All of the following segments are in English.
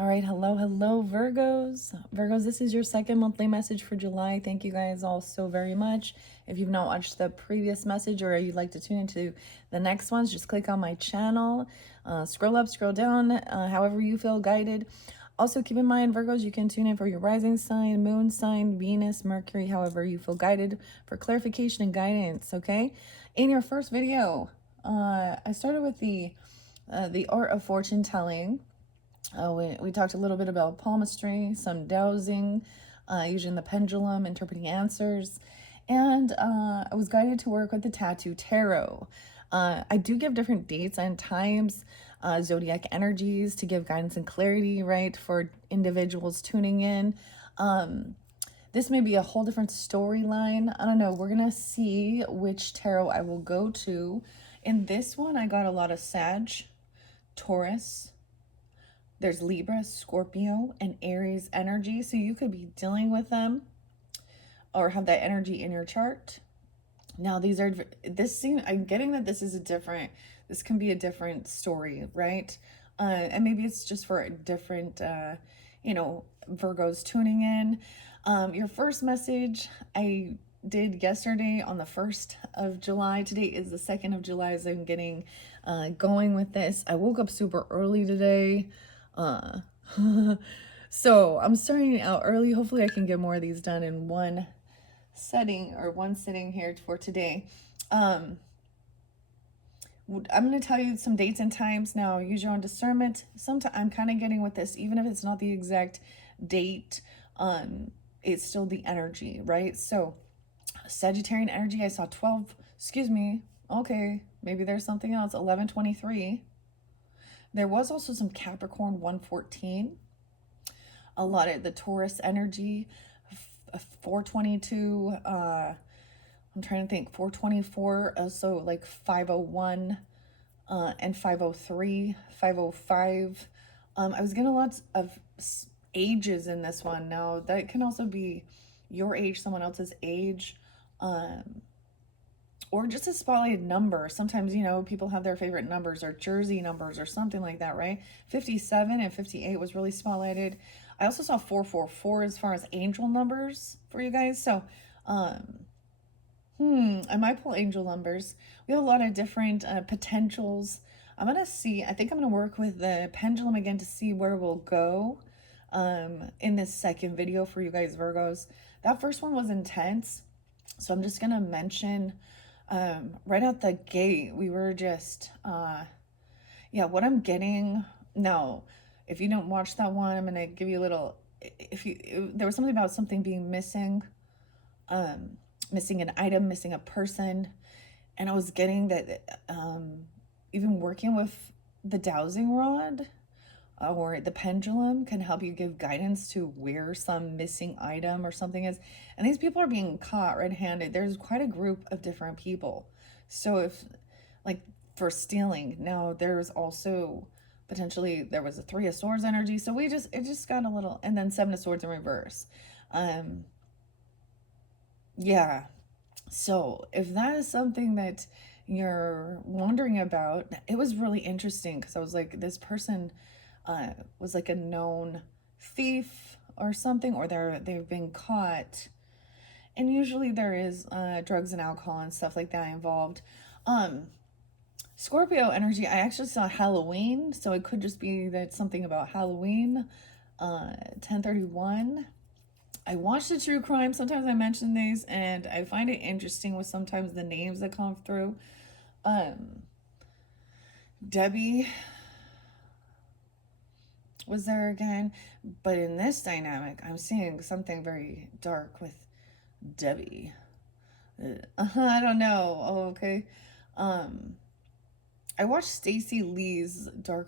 All right, hello, Virgos. Virgos, this is your second monthly message for July. Thank you guys all so very much. If you've not watched the previous message or you'd like to tune into the next ones, just click on my channel. Scroll up, scroll down, however you feel guided. Also, keep in mind, Virgos, you can tune in for your rising sign, moon sign, Venus, Mercury, however you feel guided for clarification and guidance, okay? In your first video, I started with the art of fortune telling. We talked a little bit about palmistry, some dowsing, using the pendulum, interpreting answers, and I was guided to work with the tattoo tarot. I do give different dates and times, zodiac energies to give guidance and clarity, right, for individuals tuning in. This may be a whole different storyline. I don't know. We're going to see which tarot I will go to. In this one, I got a lot of Sag, Taurus. There's Libra, Scorpio, and Aries energy. So you could be dealing with them or have that energy in your chart. Now I'm getting that this can be a different story, right? And maybe it's just for a different, Virgos tuning in. Your first message I did yesterday on the 1st of July. Today is the 2nd of July as I'm getting going with this. I woke up super early today. So I'm starting out early. Hopefully I can get more of these done in one sitting here for today. I'm going to tell you some dates and times now. Use your own discernment. Sometimes I'm kind of getting with this, even if it's not the exact date, it's still the energy, right? So Sagittarian energy, I saw 12, okay, maybe there's something else, 1123. There was also some Capricorn 114. A lot of the Taurus energy, 422. I'm trying to think, 424. Also like 501 and 503, 505. I was getting lots of ages in this one. Now that can also be your age, someone else's age. Or just a spotlighted number. Sometimes, people have their favorite numbers or jersey numbers or something like that, right? 57 and 58 was really spotlighted. I also saw 444 as far as angel numbers for you guys. So, I might pull angel numbers. We have a lot of different potentials. I'm going to see, I think I'm going to work with the pendulum again to see where we'll go in this second video for you guys, Virgos. That first one was intense. So I'm just going to mention right out the gate, we were just, what I'm getting now, if you don't watch that one, I'm going to give you a little, there was something about something being missing, missing an item, missing a person. And I was getting that, even working with the dowsing rod or the pendulum can help you give guidance to where some missing item or something is. And these people are being caught red-handed. There's quite a group of different people. So if, like, for stealing, now there's also potentially, there was a 3 of Swords energy. So it just got a little, and then 7 of Swords in reverse. Yeah. So if that is something that you're wondering about, it was really interesting because I was like, this person was like a known thief or something, or they've been caught. And usually there is drugs and alcohol and stuff like that involved. Scorpio energy, I actually saw Halloween, so it could just be that something about Halloween. 1031. I watched the true crime. Sometimes I mention these, and I find it interesting with sometimes the names that come through. Debbie was there again, but in this dynamic, I'm seeing something very dark with Debbie. I don't know. Oh, okay. I watched Stacey Lee's True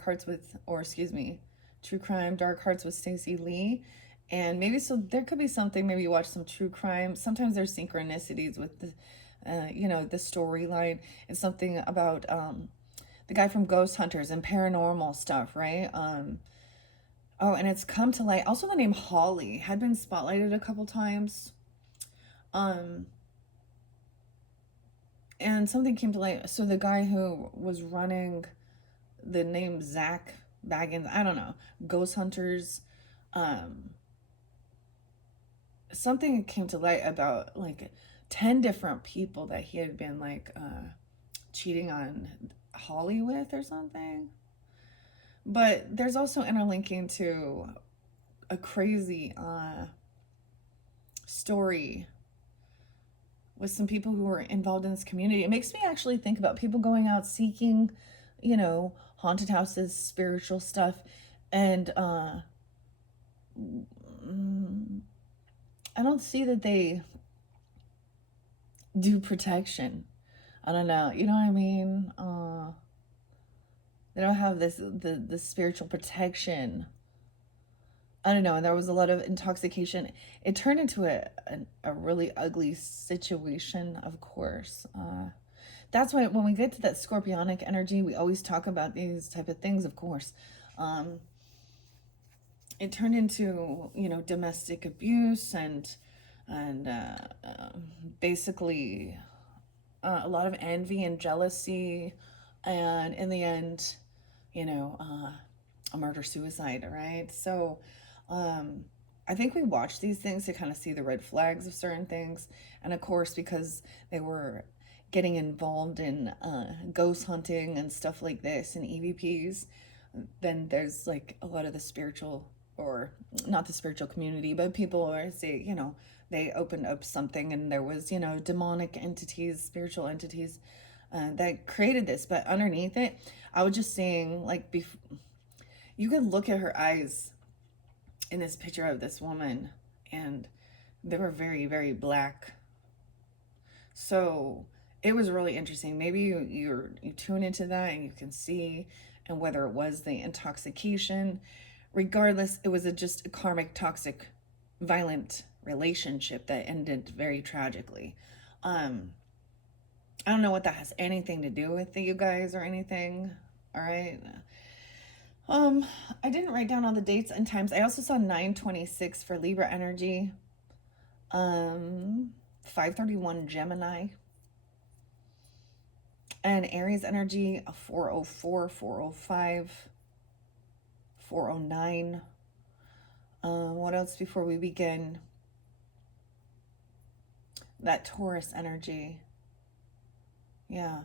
Crime Dark Hearts with Stacey Lee. And maybe, so there could be something, maybe you watch some true crime. Sometimes there's synchronicities with the, the storyline. It's something about the guy from Ghost Hunters and paranormal stuff, right? Oh, and it's come to light. Also, the name Holly had been spotlighted a couple times. And something came to light. So the guy who was running, the name Zach Baggins, I don't know, ghost hunters. Um, Something came to light about like 10 different people that he had been like cheating on Holly with or something. But there's also interlinking to a crazy story with some people who were involved in this community. It makes me actually think about people going out seeking, haunted houses, spiritual stuff, and I don't see that they do protection. I don't know. You know what I mean? They don't have the spiritual protection. I don't know. And there was a lot of intoxication. It turned into a really ugly situation, of course. That's why when we get to that scorpionic energy, we always talk about these type of things, of course. It turned into, domestic abuse and basically a lot of envy and jealousy, and in the end, a murder suicide, right? So I think we watch these things to kind of see the red flags of certain things, and of course, because they were getting involved in ghost hunting and stuff like this and EVPs, then there's like a lot of the spiritual, or not the spiritual community, but people are say, they opened up something and there was, demonic entities, spiritual entities that created this. But underneath it, I was just saying, like, you could look at her eyes in this picture of this woman, and they were very, very black. So it was really interesting. Maybe you tune into that and you can see, and whether it was the intoxication, regardless, it was just a karmic, toxic, violent relationship that ended very tragically. I don't know what that has anything to do with you guys or anything. All right. I didn't write down all the dates and times. I also saw 926 for Libra energy. 531 Gemini. And Aries energy, a 404, 405, 409. What else before we begin? That Taurus energy. Yeah.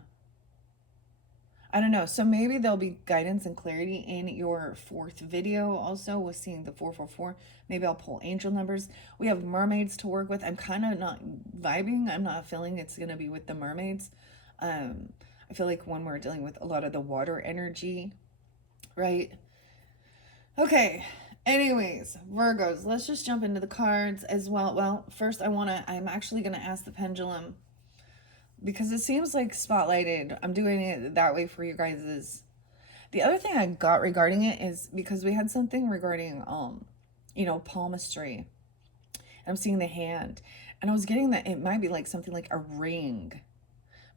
I don't know. So maybe there'll be guidance and clarity in your fourth video also with seeing the 444. Maybe I'll pull angel numbers. We have mermaids to work with. I'm kind of not vibing. I'm not feeling it's going to be with the mermaids. I feel like when we're dealing with a lot of the water energy, right? Okay. Anyways, Virgos, let's just jump into the cards as well. Well, first I'm actually going to ask the pendulum, because it seems like spotlighted. I'm doing it that way for you guys. The other thing I got regarding it is because we had something regarding, palmistry. I'm seeing the hand, and I was getting that it might be like something like a ring,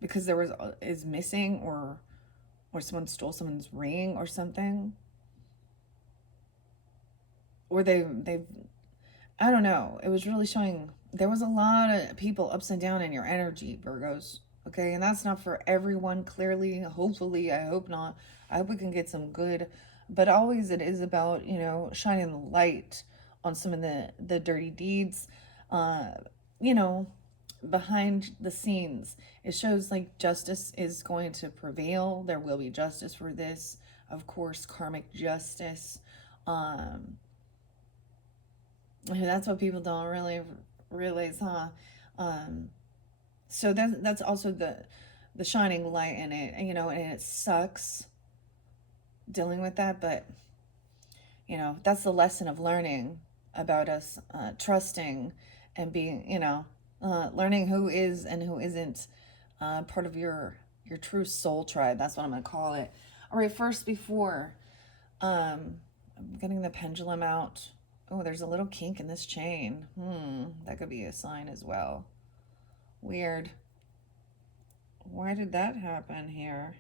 because there is missing, or someone stole someone's ring or something, or they've I don't know. It was really showing there was a lot of people upside down in your energy, Virgos. Okay, and that's not for everyone, clearly. Hopefully, I hope not. I hope we can get some good, but always it is about, shining the light on some of the dirty deeds, uh, you know, behind the scenes. It shows like justice is going to prevail. There will be justice for this, of course, karmic justice. Um, that's what people don't really realize, huh? So that's also the shining light in it, and it sucks dealing with that, but that's the lesson of learning about us, trusting and being, learning who is and who isn't part of your true soul tribe. That's what I'm gonna call it. All right, first, before I'm getting the pendulum out. Oh, there's a little kink in this chain. That could be a sign as well. Weird. Why did that happen here?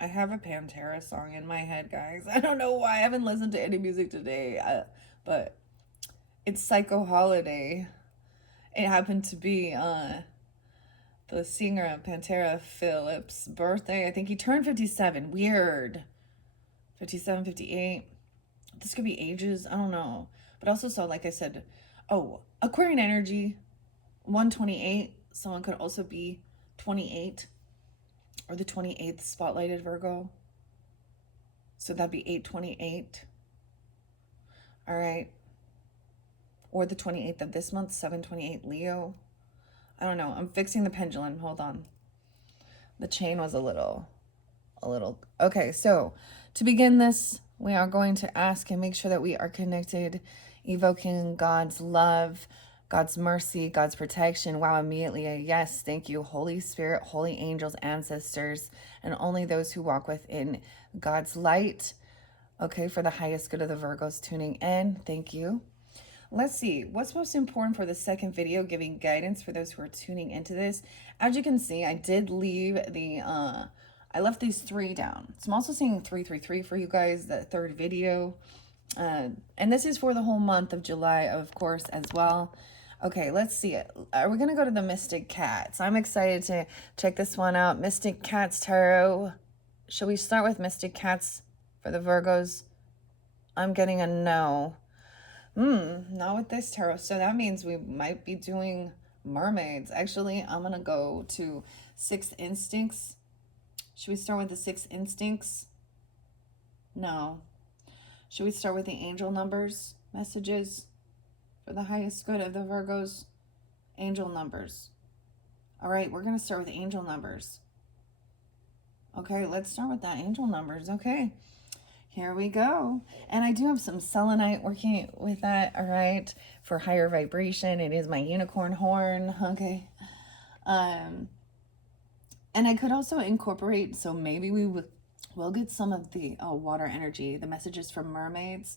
I have a Pantera song in my head, guys. I don't know why. I haven't listened to any music today, but it's Psycho Holiday. It happened to be the singer of Pantera Phillips' birthday. I think he turned 57. Weird. 57, 58. This could be ages. I don't know. But I also saw, like I said, oh, Aquarian energy, 128. Someone could also be 28 or the 28th spotlighted Virgo. So that'd be 828. All right. Or the 28th of this month, 728 Leo. I don't know. I'm fixing the pendulum. Hold on. The chain was a little. Okay, so to begin this, we are going to ask and make sure that we are connected, evoking God's love, God's mercy, God's protection. Wow, immediately a yes. Thank you, Holy Spirit, holy angels, ancestors, and only those who walk within God's light. Okay, for the highest good of the Virgos tuning in. Thank you. Let's see, what's most important for the second video, giving guidance for those who are tuning into this. As you can see, I did leave the, I left these 3 down. So I'm also seeing 333 for you guys, the third video. And this is for the whole month of July, of course, as well. Okay, let's see it. Are we going to go to the Mystic Cats? I'm excited to check this one out. Mystic Cats Tarot. Shall we start with Mystic Cats for the Virgos? I'm getting a no. Not with this tarot. So that means we might be doing mermaids. Actually, I'm going to go to Sixth Instincts. Should we start with the Sixth Instincts? No. Should we start with the angel numbers, messages for the highest good of the Virgos? Angel numbers. All right, we're going to start with angel numbers. Okay, let's start with that angel numbers. Okay. Here we go. And I do have some selenite working with that, all right, for higher vibration. It is my unicorn horn, okay. And I could also incorporate, so maybe we'll get some of the water energy, the messages from mermaids.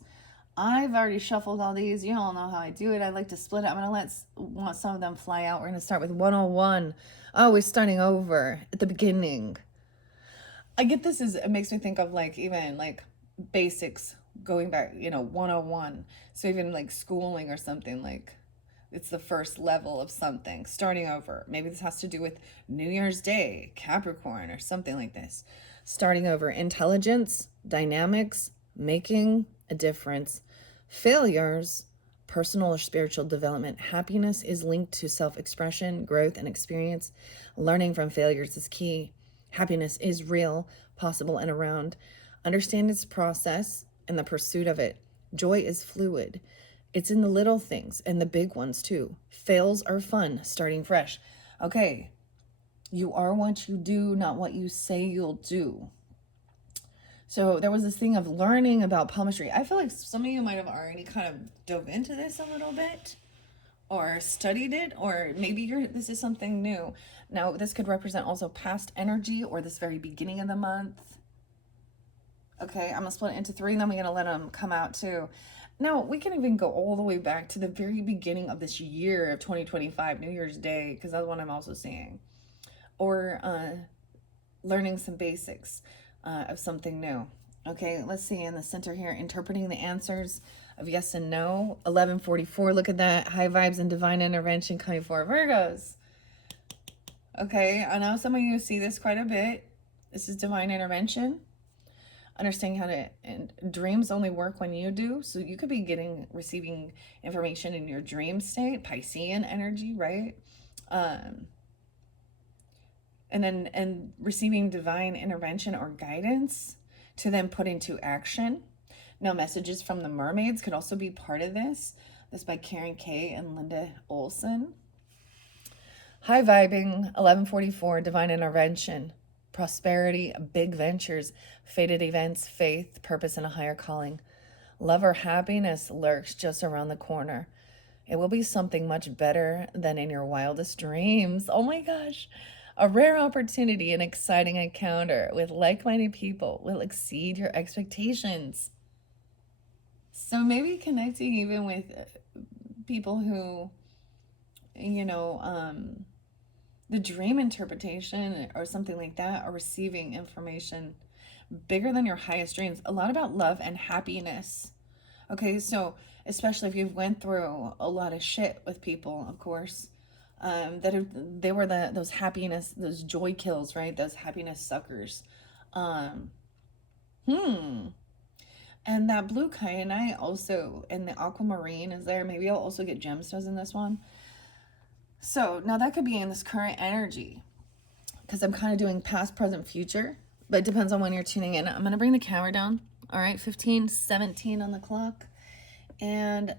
I've already shuffled all these. You all know how I do it. I like to split it. I'm going to want some of them fly out. We're going to start with 101. Oh, we're starting over at the beginning. I get this it makes me think of like even like basics going back, 101. So even like schooling or something, like it's the first level of something, starting over. Maybe this has to do with New Year's Day, Capricorn, or something like this. Starting over. Intelligence, dynamics, making a difference, failures, personal or spiritual development. Happiness is linked to self-expression, growth, and experience. Learning from failures is key. Happiness is real, possible, and around. Understand its process and the pursuit of it. Joy is fluid. It's in the little things and the big ones too. Fails are fun, starting fresh. Okay, you are what you do, not what you say you'll do. So there was this thing of learning about palmistry. I feel like some of you might have already kind of dove into this a little bit or studied it, or maybe this is something new. Now, this could represent also past energy or this very beginning of the month. Okay, I'm going to split it into 3, and then we're going to let them come out too. Now, we can even go all the way back to the very beginning of this year of 2025, New Year's Day, because that's what I'm also seeing. Or learning some basics of something new. Okay, let's see in the center here, interpreting the answers of yes and no. 1144, look at that. High vibes and divine intervention coming for Virgos. Okay, I know some of you see this quite a bit. This is divine intervention. Understanding how to, and dreams only work when you do. So you could be receiving information in your dream state, Piscean energy, right? And receiving divine intervention or guidance to then put into action. Now, messages from the mermaids could also be part of this. This by Karen Kay and Linda Olson. High vibing, 1144, divine intervention. Prosperity, big ventures, fated events, faith, purpose, and a higher calling. Love or happiness lurks just around the corner. It will be something much better than in your wildest dreams. Oh my gosh. A rare opportunity, an exciting encounter with like-minded people will exceed your expectations. So maybe connecting even with people who, the dream interpretation or something like that, or receiving information bigger than your highest dreams. A lot about love and happiness. Okay, so especially if you've went through a lot of shit with people, of course, They were those happiness, those joy kills, right? Those happiness suckers. Um, hmm. And that blue kyanite also, and the aquamarine is there. Maybe I'll also get gemstones in this one. So now that could be in this current energy, because I'm kind of doing past, present, future, but it depends on when you're tuning in. I'm going to bring the camera down. All right, 15:17 on the clock. And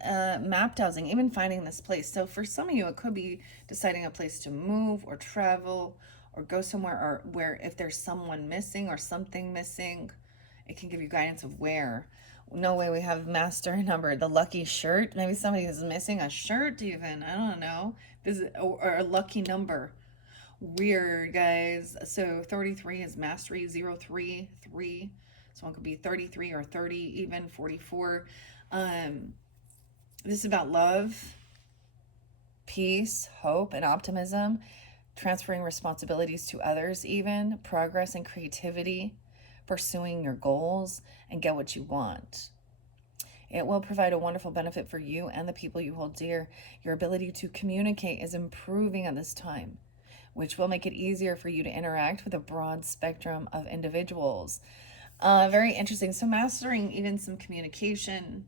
map dowsing, even finding this place. So for some of you, it could be deciding a place to move or travel or go somewhere, or where if there's someone missing or something missing, it can give you guidance of where. No way, we have master number, the lucky shirt. Maybe somebody is missing a shirt even. I don't know. This is, or a lucky number. Weird, guys. So 33 is mastery, 033. So one could be 33 or 30, even 44. This is about love, peace, hope, and optimism, transferring responsibilities to others, even progress and creativity, pursuing your goals, and get what you want. It will provide a wonderful benefit for you and the people you hold dear. Your ability to communicate is improving at this time, which will make it easier for you to interact with a broad spectrum of individuals. Very interesting. So mastering even some communication,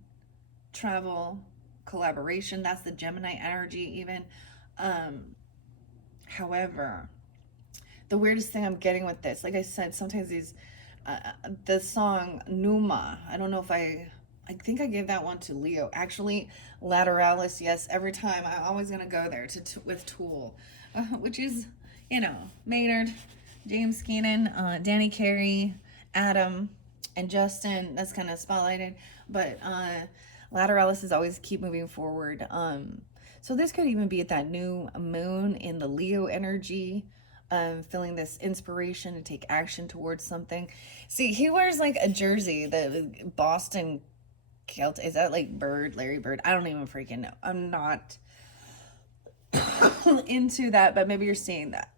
travel, collaboration, that's the Gemini energy even. However, the weirdest thing I'm getting with this, like I said, sometimes these, the song Numa, I don't know if I think I gave that one to Leo. Actually, Lateralis, yes, every time. I'm always going to go there with Tool, which is, Maynard, James Keenan, Danny Carey, Adam, and Justin. That's kind of spotlighted. But Lateralis is always keep moving forward. So this could even be at that new moon in the Leo energy. Feeling this inspiration to take action towards something. See, he wears like a jersey, the Boston Celt. Is that like Bird, Larry Bird? I don't even freaking know. I'm not into that, but maybe you're seeing that.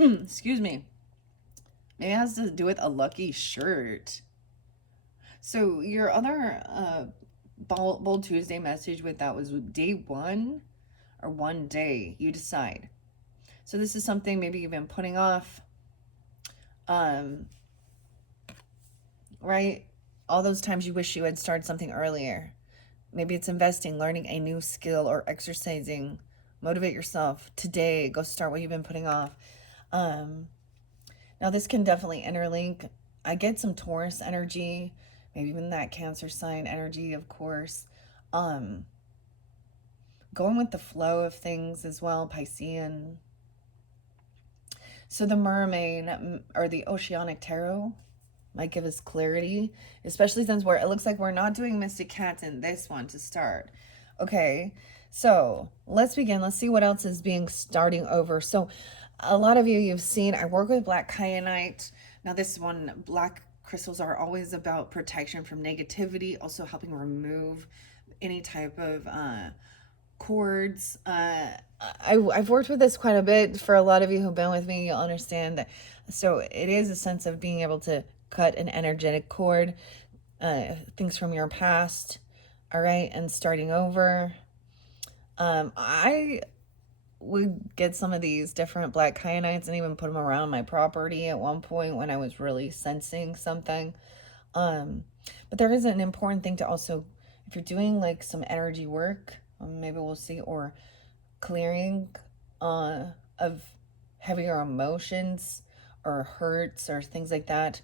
Excuse me. Maybe it has to do with a lucky shirt. So your other Bold Tuesday message with that was day one or one day. You decide. So this is something maybe you've been putting off. Right? All those times you wish you had started something earlier. Maybe it's investing, learning a new skill, or exercising. Motivate yourself today. Go start what you've been putting off. Now this can definitely interlink. I get some Taurus energy, maybe even that Cancer sign energy, of course. Going with the flow of things as well, Piscean. So the Mermaid or the Oceanic Tarot might give us clarity, especially since it looks like we're not doing Mystic Cats in this one to start. Okay, so let's begin. Let's see what else is starting over. So a lot of you've seen, I work with black kyanite. Now this one, black crystals are always about protection from negativity, also helping remove any type of cords. I've worked with this quite a bit. For a lot of you who've been with me, you'll understand that. So it is a sense of being able to cut an energetic cord, things from your past, all right, and starting over. I would get some of these different black kyanites and even put them around my property at one point when I was really sensing something. But there is an important thing to also, if you're doing like some energy work, maybe we'll see, or clearing of heavier emotions or hurts or things like that,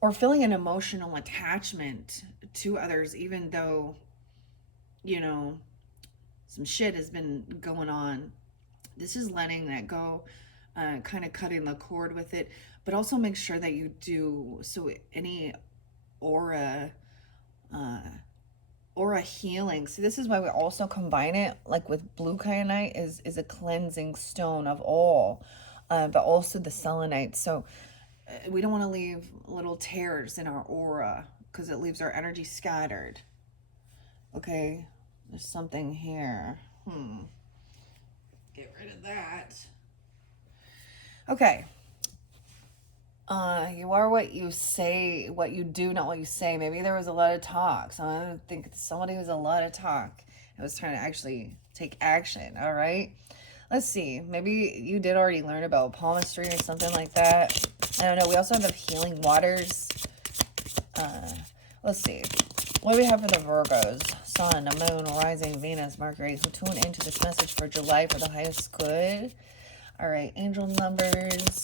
or feeling an emotional attachment to others, even though, some shit has been going on. This is letting that go, kind of cutting the cord with it, but also make sure that you do, so any aura healing. So this is why we also combine it like with blue kyanite is a cleansing stone of all, but also the selenite. So we don't want to leave little tears in our aura because it leaves our energy scattered. Okay, there's something here. Get rid of that. Okay. You are what you say, what you do, not what you say. Maybe there was a lot of talk. So I think somebody was a lot of talk. I was trying to actually take action. All right. Let's see. Maybe you did already learn about palmistry or something like that. I don't know. We also have the healing waters. Let's see. What do we have for the Virgos? Sun, Moon, Rising, Venus, Mercury. So tune into this message for July for the highest good. All right, angel numbers.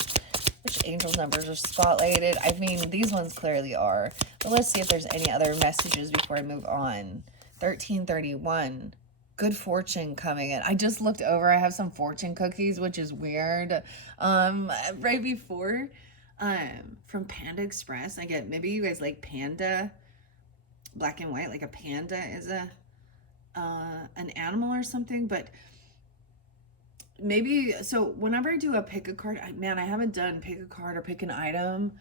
Which angel numbers are spotlighted? I mean, these ones clearly are. But let's see if there's any other messages before I move on. 1331. Good fortune coming in. I just looked over. I have some fortune cookies, which is weird. Right before, from Panda Express, I get, maybe you guys like panda, black and white, like a panda is an animal or something, but maybe, so whenever I do a pick a card, man, I haven't done pick a card or pick an item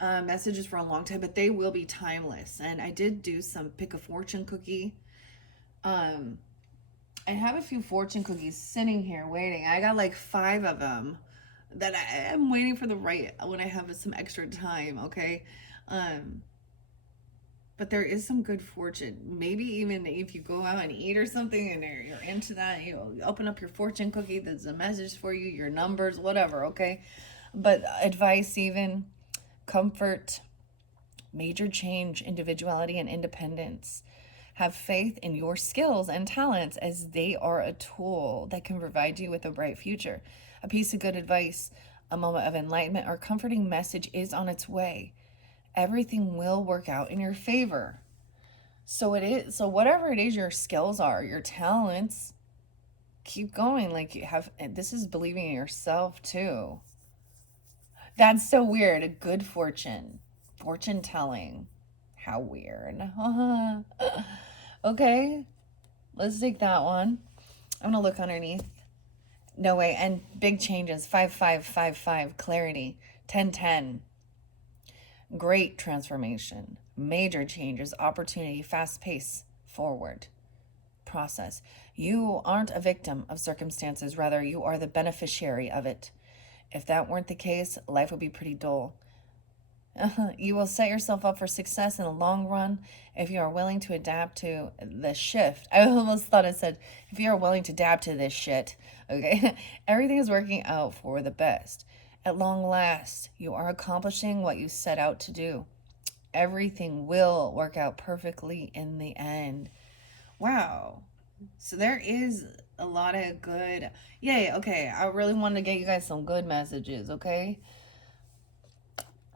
messages for a long time, but they will be timeless. And I did do some pick a fortune cookie. I have a few fortune cookies sitting here waiting. I got like 5 of them that I am waiting for the right when I have some extra time, okay? But there is some good fortune. Maybe even if you go out and eat or something and you're into that, you open up your fortune cookie, there's a message for you, your numbers, whatever, okay? But advice, even comfort, major change, individuality, and independence. Have faith in your skills and talents as they are a tool that can provide you with a bright future. A piece of good advice, a moment of enlightenment, or comforting message is on its way. Everything will work out in your favor. So it is. So whatever it is your skills are, your talents, keep going. Like you have, this is believing in yourself too. That's so weird. A good fortune. Fortune telling. How weird. Okay, let's take that one. I'm gonna look underneath. No way. And big changes. 5555. Clarity. 1010. Great transformation. Major changes. Opportunity. Fast pace. Forward. Process. You aren't a victim of circumstances. Rather, you are the beneficiary of it. If that weren't the case, life would be pretty dull. You will set yourself up for success in the long run if you are willing to adapt to the shift. I almost thought it said, if you are willing to adapt to this shit, okay? Everything is working out for the best. At long last, you are accomplishing what you set out to do. Everything will work out perfectly in the end. Wow. So there is a lot of good, yay, okay. I really wanted to get you guys some good messages, okay?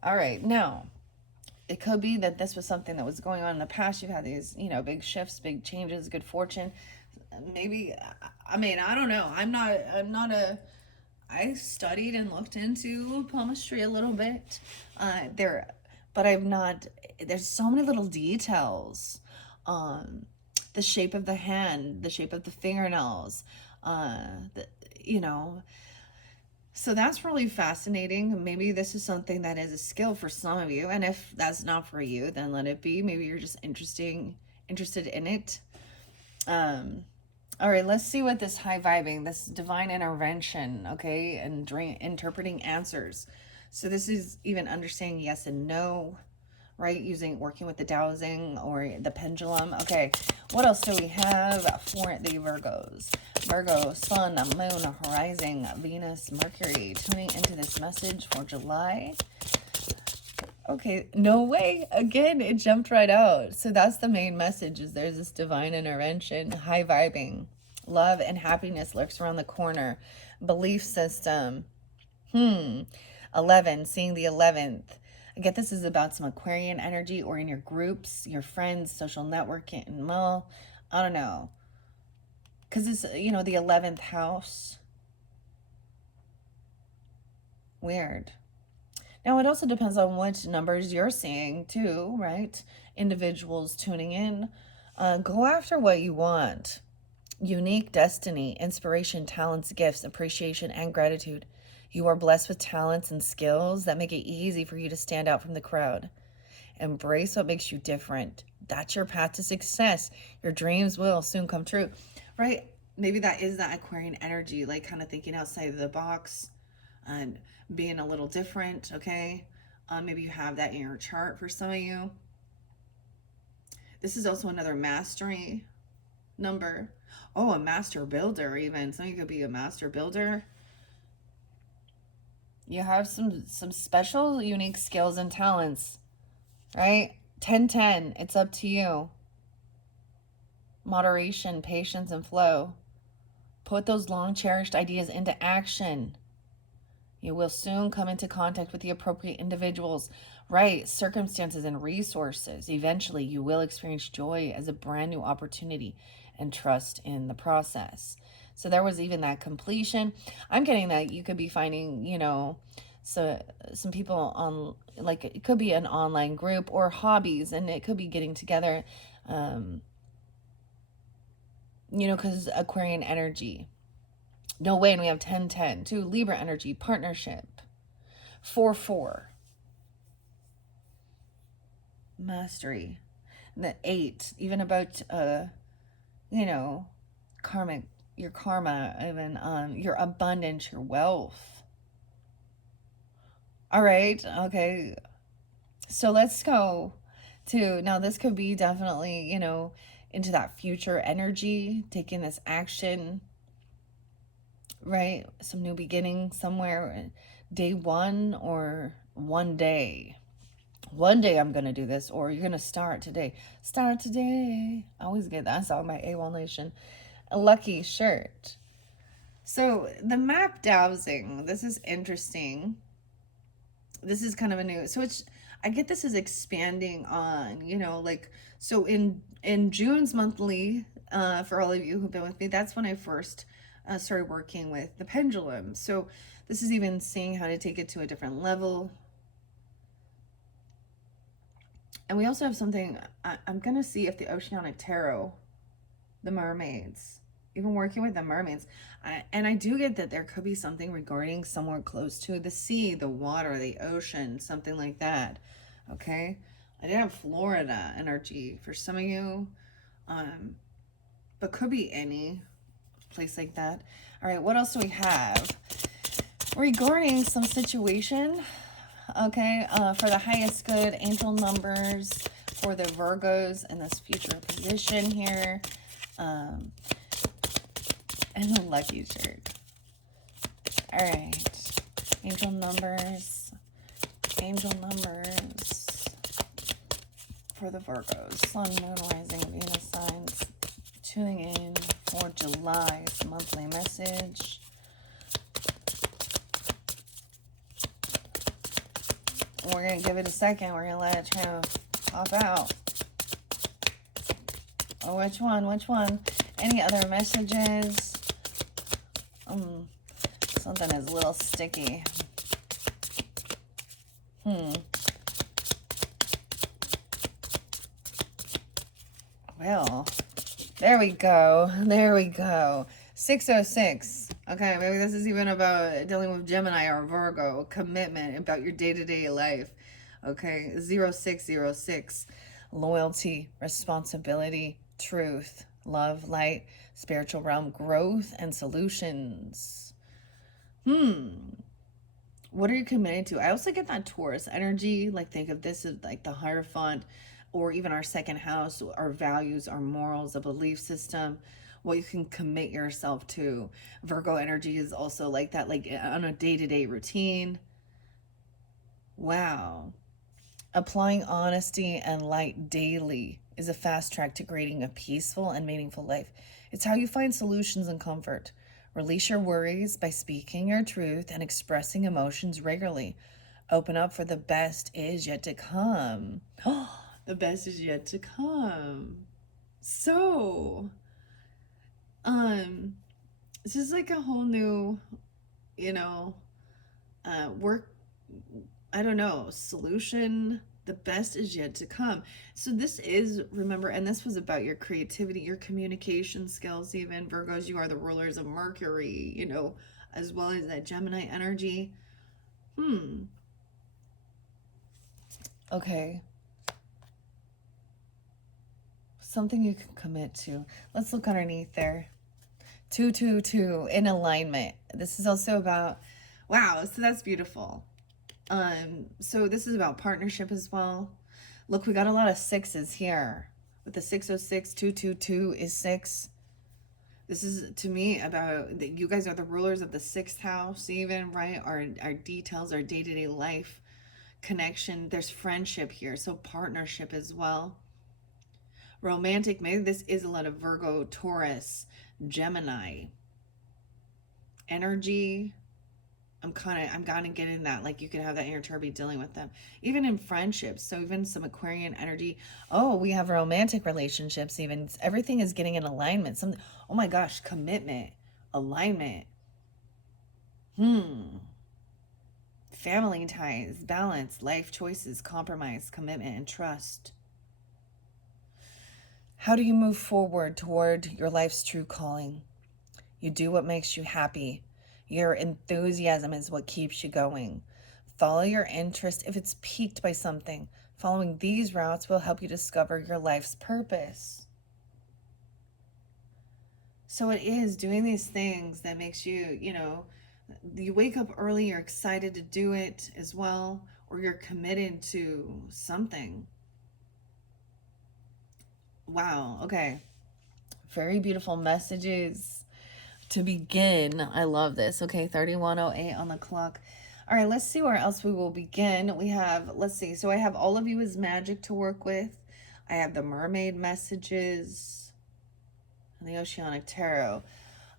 All right, now, it could be that this was something that was going on in the past. You've had these, big shifts, big changes, good fortune. Maybe, I mean, I don't know. I studied and looked into palmistry a little bit. But I've not, there's so many little details. The shape of the hand, the shape of the fingernails, the, you know, so that's really fascinating. Maybe this is something that is a skill for some of you. And if that's not for you, then let it be. Maybe you're just interested in it. All right, let's see what this high vibing, this divine intervention, okay, and interpreting answers. So this is even understanding yes and no, right? Working with the dowsing or the pendulum. Okay, what else do we have for the Virgos? Virgo, Sun, Moon, Rising, Venus, Mercury. Tuning into this message for July. Okay, no way. Again, it jumped right out. So that's the main message, is there's this divine intervention, high vibing. Love and happiness lurks around the corner. Belief system. 11, seeing the 11th. I get this is about some Aquarian energy or in your groups, your friends, social networking. Well, I don't know. Because it's, the 11th house. Weird. Now, it also depends on which numbers you're seeing too, right? Individuals tuning in. Go after what you want. Unique destiny, inspiration, talents, gifts, appreciation, and gratitude. You are blessed with talents and skills that make it easy for you to stand out from the crowd. Embrace what makes you different. That's your path to success. Your dreams will soon come true, right? Maybe that is that Aquarian energy, like kind of thinking outside of the box and being a little different, okay? Maybe you have that in your chart for some of you. This is also another mastery. number. Oh, a master builder even. So you could be a master builder. You have some special unique skills and talents, right? 10-10. It's up to you. Moderation, patience, and flow. Put those long cherished ideas into action. You will soon come into contact with the appropriate individuals, right? Circumstances and resources. Eventually, you will experience joy as a brand new opportunity and trust in the process. So there was even that completion. I'm getting that you could be finding, so some people on, like, it could be an online group or hobbies, and it could be getting together, because Aquarian energy. No way, and we have 10-10. 2, Libra energy, partnership. 4-4. Mastery. The 8, even about, karmic, your karma, even your abundance, your wealth. All right, okay. So let's go to, now this could be definitely, into that future energy, taking this action, right? Some new beginning somewhere, day one or one day. One day I'm going to do this, or you're going to start today. Start today. I always get that song by AWOL Nation. A lucky shirt. So the map dowsing, this is interesting. This is kind of a new, so it's, I get this is expanding on, so in June's monthly, for all of you who've been with me, that's when I first started working with the pendulum. So this is even seeing how to take it to a different level. And we also have something, I'm going to see if the Oceanic Tarot, the mermaids, even working with the mermaids. And I do get that there could be something regarding somewhere close to the sea, the water, the ocean, something like that. Okay. I did have Florida energy for some of you, but could be any place like that. All right. What else do we have regarding some situation? Okay, for the highest good, angel numbers for the Virgos in this future position here. And a lucky shirt. All right, angel numbers for the Virgos. Sun, Moon, Rising, Venus signs. Tuning in for July's monthly message. We're going to give it a second. We're going to let it try to pop out. Oh, which one? Any other messages? Something is a little sticky. Well, there we go. 606. Okay, maybe this is even about dealing with Gemini or Virgo, commitment, about your day-to-day life. Okay, 0606. Loyalty, responsibility, truth, love, light, spiritual realm, growth, and solutions. What are you committed to? I also get that Taurus energy. Like, think of this as like the Hierophant, or even our second house, our values, our morals, a belief system, what you can commit yourself to. Virgo energy is also like that, like on a day-to-day routine. Wow. Applying honesty and light daily is a fast track to creating a peaceful and meaningful life. It's how you find solutions and comfort. Release your worries by speaking your truth and expressing emotions regularly. Open up for the best is yet to come. Oh, the best is yet to come. So, this is like a whole new, work, I don't know, solution. The best is yet to come. So this is, remember, and this was about your creativity, your communication skills, even Virgos, you are the rulers of Mercury, as well as that Gemini energy. Okay. Something you can commit to. Let's look underneath there. 222 in alignment. This is also about, wow, so that's beautiful. So this is about partnership as well. Look, we got a lot of 6s here. with the 606, 222 is 6. This is, to me, about that you guys are the rulers of the 6th house, even, right? Our details, our day-to-day life connection. There's friendship here, so partnership as well. Romantic, maybe this is a lot of Virgo, Taurus, Gemini energy. I'm kind of getting that, like you could have that inner turby dealing with them, even in friendships. So even some Aquarian energy. Oh, we have romantic relationships. Even everything is getting in alignment. Some, oh my gosh, commitment, alignment. Family ties, balance, life choices, compromise, commitment, and trust. How do you move forward toward your life's true calling? You do what makes you happy. Your enthusiasm is what keeps you going. Follow your interest if it's piqued by something. Following these routes will help you discover your life's purpose. So it is doing these things that makes you, you wake up early, you're excited to do it as well, or you're committed to something. Wow, okay. Very beautiful messages to begin. I love this. Okay, 31:08 on the clock. All right, let's see where else we will begin. We have, let's see. So I have all of you as magic to work with. I have the mermaid messages and the oceanic tarot.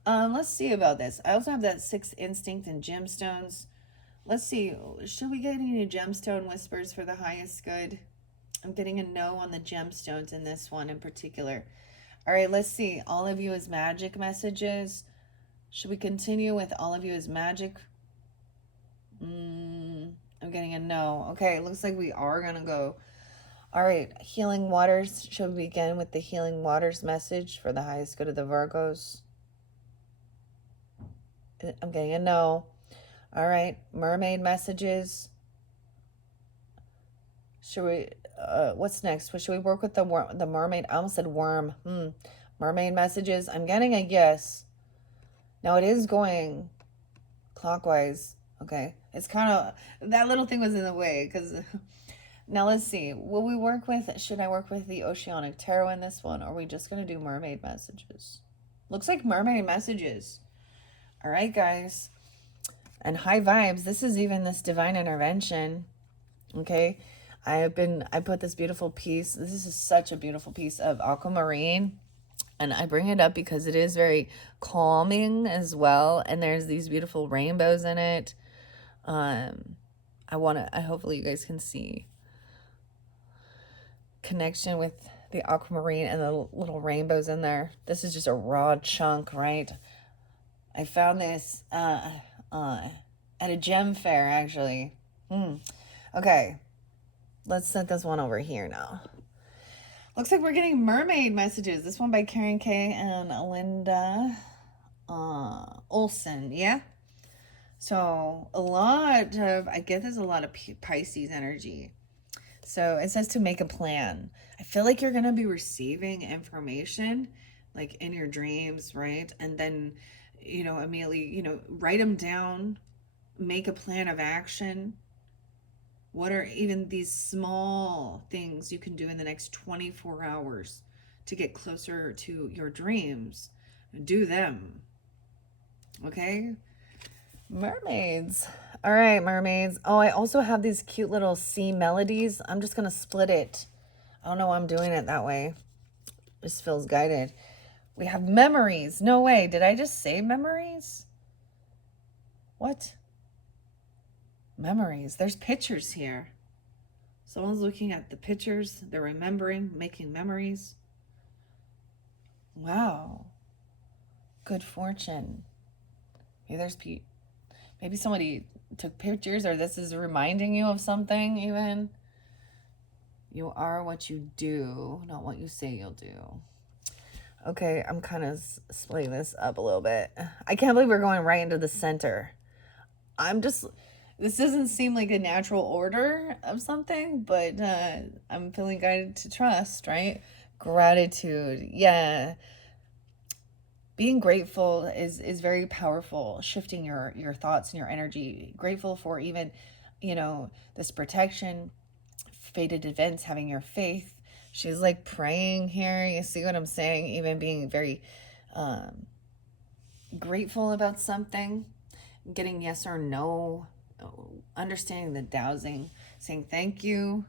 Let's see about this. I also have that 6th instinct and gemstones. Let's see. Should we get any gemstone whispers for the highest good? I'm getting a no on the gemstones in this one in particular. All right, let's see. All of you as magic messages. Should we continue with all of you as magic? I'm getting a no. Okay, it looks like we are going to go. All right, healing waters. Should we begin with the healing waters message for the highest good of the Virgos? I'm getting a no. All right, mermaid messages. Should we, what's next? Should we work with the mermaid? I almost said worm. Mermaid messages. I'm getting a yes. Now it is going clockwise. Okay. It's kind of, that little thing was in the way because, now let's see. Will we work with, should I work with the oceanic tarot in this one? Or are we just going to do mermaid messages? Looks like mermaid messages. All right, guys. And high vibes. This is even this divine intervention. Okay. I put this beautiful piece. This is such a beautiful piece of aquamarine. And I bring it up because it is very calming as well. And there's these beautiful rainbows in it. Hopefully you guys can see connection with the aquamarine and the little rainbows in there. This is just a raw chunk, right? I found this at a gem fair, actually. Okay. Let's set this one over here now. Looks like we're getting mermaid messages. This one by Karen K and Linda Olson. Yeah. So a lot of, I get there's a lot of Pisces energy. So it says to make a plan. I feel like you're going to be receiving information like in your dreams, right? And then, immediately, write them down, make a plan of action. What are even these small things you can do in the next 24 hours to get closer to your dreams? Do them. Okay? Mermaids. All right, mermaids. Oh, I also have these cute little sea melodies. I'm just going to split it. I don't know why I'm doing it that way. This feels guided. We have memories. No way. Did I just say memories? What? Memories. There's pictures here. Someone's looking at the pictures. They're remembering, making memories. Wow. Good fortune. Maybe somebody took pictures, or this is reminding you of something even. You are what you do, not what you say you'll do. Okay, I'm kind of splitting this up a little bit. I can't believe we're going right into the center. This doesn't seem like a natural order of something, but I'm feeling guided to trust, right? Gratitude. Yeah. Being grateful is very powerful, shifting your thoughts and your energy. Grateful for even, this protection, fated events, having your faith, She's like praying here. You see what I'm saying? Even being very grateful about something, getting yes or no, understanding the dowsing, saying thank you.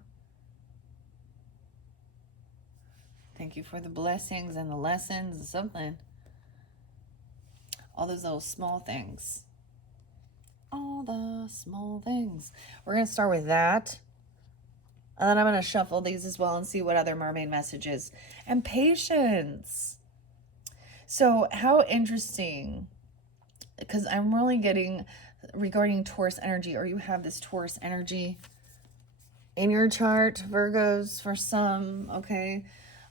Thank you for the blessings and the lessons and something. All those little small things. All the small things. We're going to start with that. And then I'm going to shuffle these as well and see what other mermaid messages. And patience. So how interesting. Because I'm really getting regarding Taurus energy, or you have this Taurus energy in your chart, Virgos, for some, okay?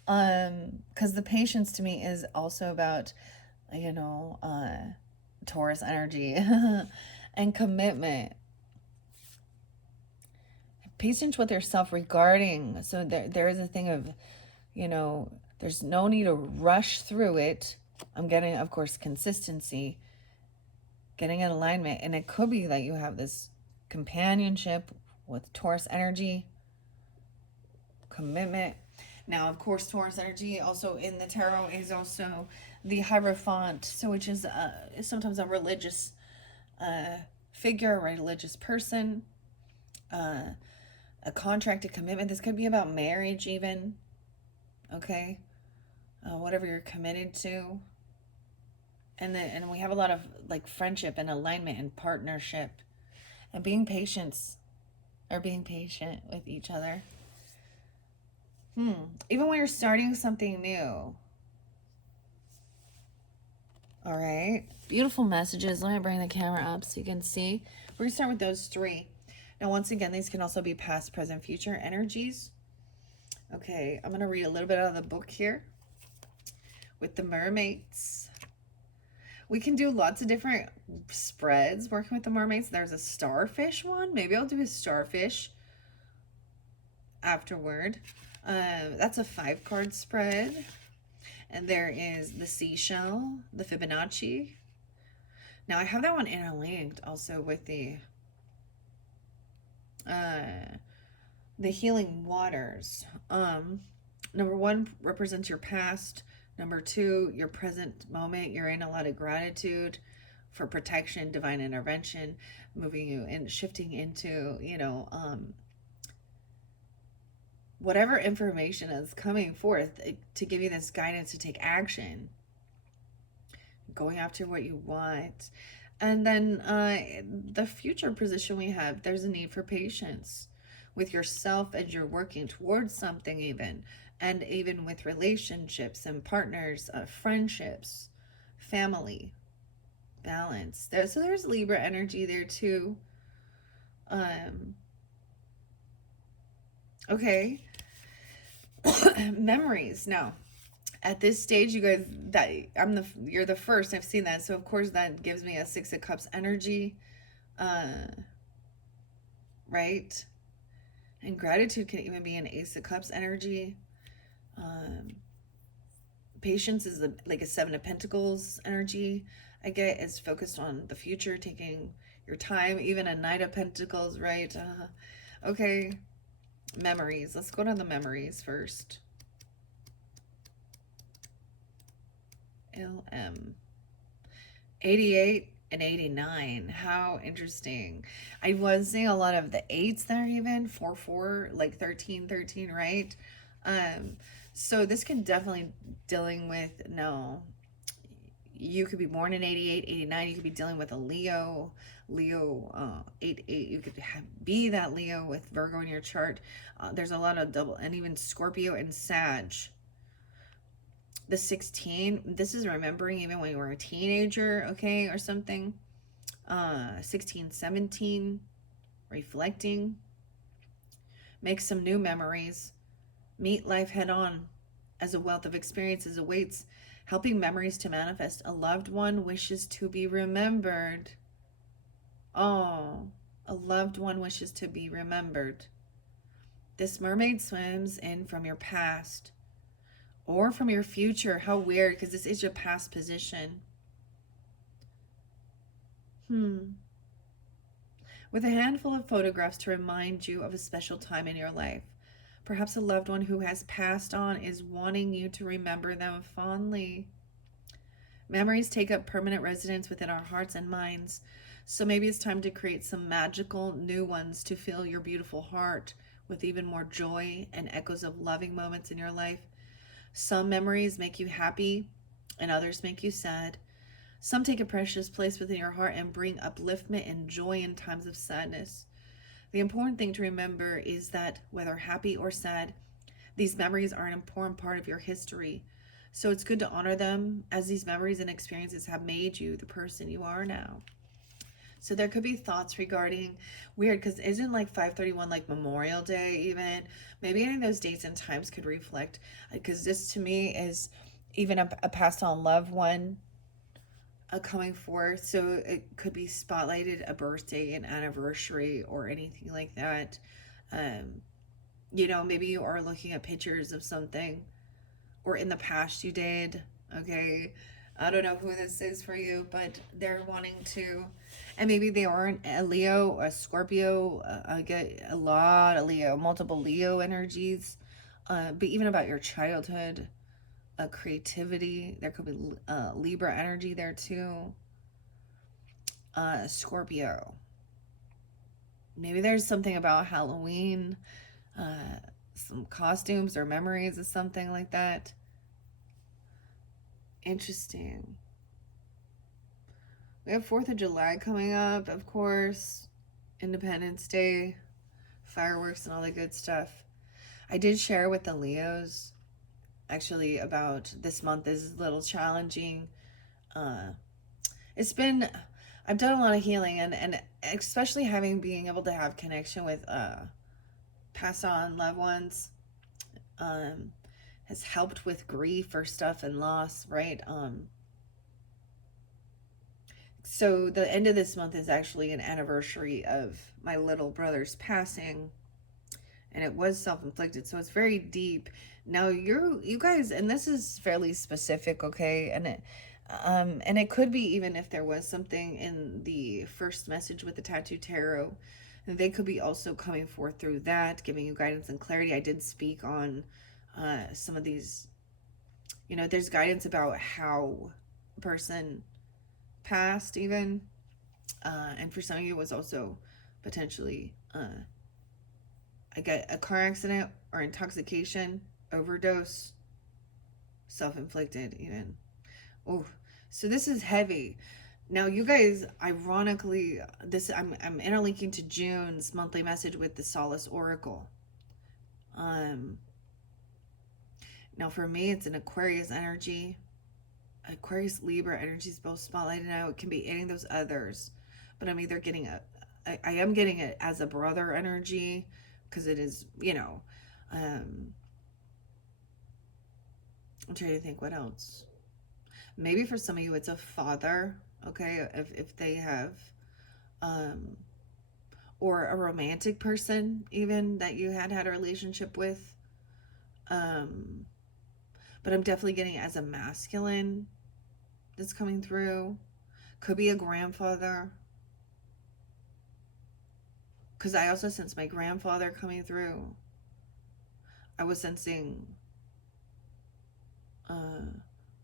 Because the patience to me is also about, you know, Taurus energy and commitment. Patience with yourself regarding, so there is a thing of, you know, there's no need to rush through it. I'm getting, of course, consistency, getting in alignment. And it could be that you have this companionship with Taurus energy, commitment. Now, of course, Taurus energy also in the tarot is also the Hierophant, so which is sometimes a religious figure, a religious person, a contract, a commitment. This could be about marriage even, okay? Whatever you're committed to. And we have a lot of like friendship and alignment and partnership and being patient with each other. Even when you're starting something new. All right. Beautiful messages. Let me bring the camera up so you can see. We're going to start with those three. Now, once again, these can also be past, present, future energies. Okay, I'm going to read a little bit out of the book here with the mermaids. We can do lots of different spreads working with the mermaids. There's a starfish one. Maybe I'll do a starfish afterward. That's a 5-card spread. And there is the seashell, the Fibonacci. Now I have that one interlinked also with the healing waters. Number 1 represents your past. Number 2, your present moment. You're in a lot of gratitude for protection, divine intervention, moving you and shifting into, you know, whatever information is coming forth to give you this guidance to take action, going after what you want. And then the future position we have, there's a need for patience with yourself as you're working towards something even, and even with relationships and partners, friendships, family, balance. So there's Libra energy there too. Okay. Memories. Now, at this stage, you guys, you're the first. I've seen that. So of course that gives me a 6 of Cups energy. Right? And gratitude can even be an Ace of Cups energy. Patience is like a 7 of Pentacles energy. I get is focused on the future, taking your time. Even a Knight of Pentacles, right? Okay. Memories. Let's go to the memories first. LM. 88 and 89. How interesting. I was seeing a lot of the 8s there even. 4, like 13, right? So this can definitely dealing with, no, you could be born in 88, 89. You could be dealing with a Leo, 8. You could be that Leo with Virgo in your chart. There's a lot of double, and even Scorpio and Sag. The 16, this is remembering even when you were a teenager, okay, or something. 16, 17, reflecting. Make some new memories. Meet life head on as a wealth of experiences awaits. Helping memories to manifest. A loved one wishes to be remembered. Oh, a loved one wishes to be remembered. This mermaid swims in from your past or from your future. How weird, because this is your past position. With a handful of photographs to remind you of a special time in your life. Perhaps a loved one who has passed on is wanting you to remember them fondly. Memories take up permanent residence within our hearts and minds. So maybe it's time to create some magical new ones to fill your beautiful heart with even more joy and echoes of loving moments in your life. Some memories make you happy and others make you sad. Some take a precious place within your heart and bring upliftment and joy in times of sadness. The important thing to remember is that whether happy or sad, these memories are an important part of your history. So it's good to honor them, as these memories and experiences have made you the person you are now. So there could be thoughts regarding, weird, because isn't like 531 like Memorial Day even? Maybe any of those dates and times could reflect, because this to me is even a passed on loved one coming forth. So it could be spotlighted a birthday, an anniversary, or anything like that. Um, maybe you are looking at pictures of something, or in the past you did. Okay. I don't know who this is for you, but they're wanting to, and maybe they aren't a Leo, a Scorpio. I get a lot of Leo, multiple Leo energies. But even about your childhood, creativity, there could be Libra energy there too. Scorpio. Maybe there's something about Halloween, some costumes or memories of something like that. Interesting. We have 4th of July coming up, of course. Independence Day, fireworks, and all the good stuff. I did share with the Leos, actually, about this month is a little challenging. It's been, I've done a lot of healing, and especially being able to have connection with passed on loved ones has helped with grief or stuff and loss, right? So the end of this month is actually an anniversary of my little brother's passing, and it was self-inflicted, so it's very deep. Now you guys, and this is fairly specific, okay? And it could be, even if there was something in the first message with the Tattoo Tarot, they could be also coming forth through that, giving you guidance and clarity. I did speak on some of these, there's guidance about how a person passed even, and for some of you it was also potentially I get a car accident or intoxication, overdose, self-inflicted even. Oh, so this is heavy. Now, you guys, ironically, I'm interlinking to June's monthly message with the Solace Oracle. Now for me, it's an Aquarius energy. Aquarius Libra energy is both spotlighted now. It can be any of those others, but I'm either getting I am getting it as a brother energy, because it is, I'm trying to think what else. Maybe for some of you, it's a father, okay, if they have, or a romantic person even that you had a relationship with. But I'm definitely getting it as a masculine that's coming through. Could be a grandfather, because I also sense my grandfather coming through. I was sensing,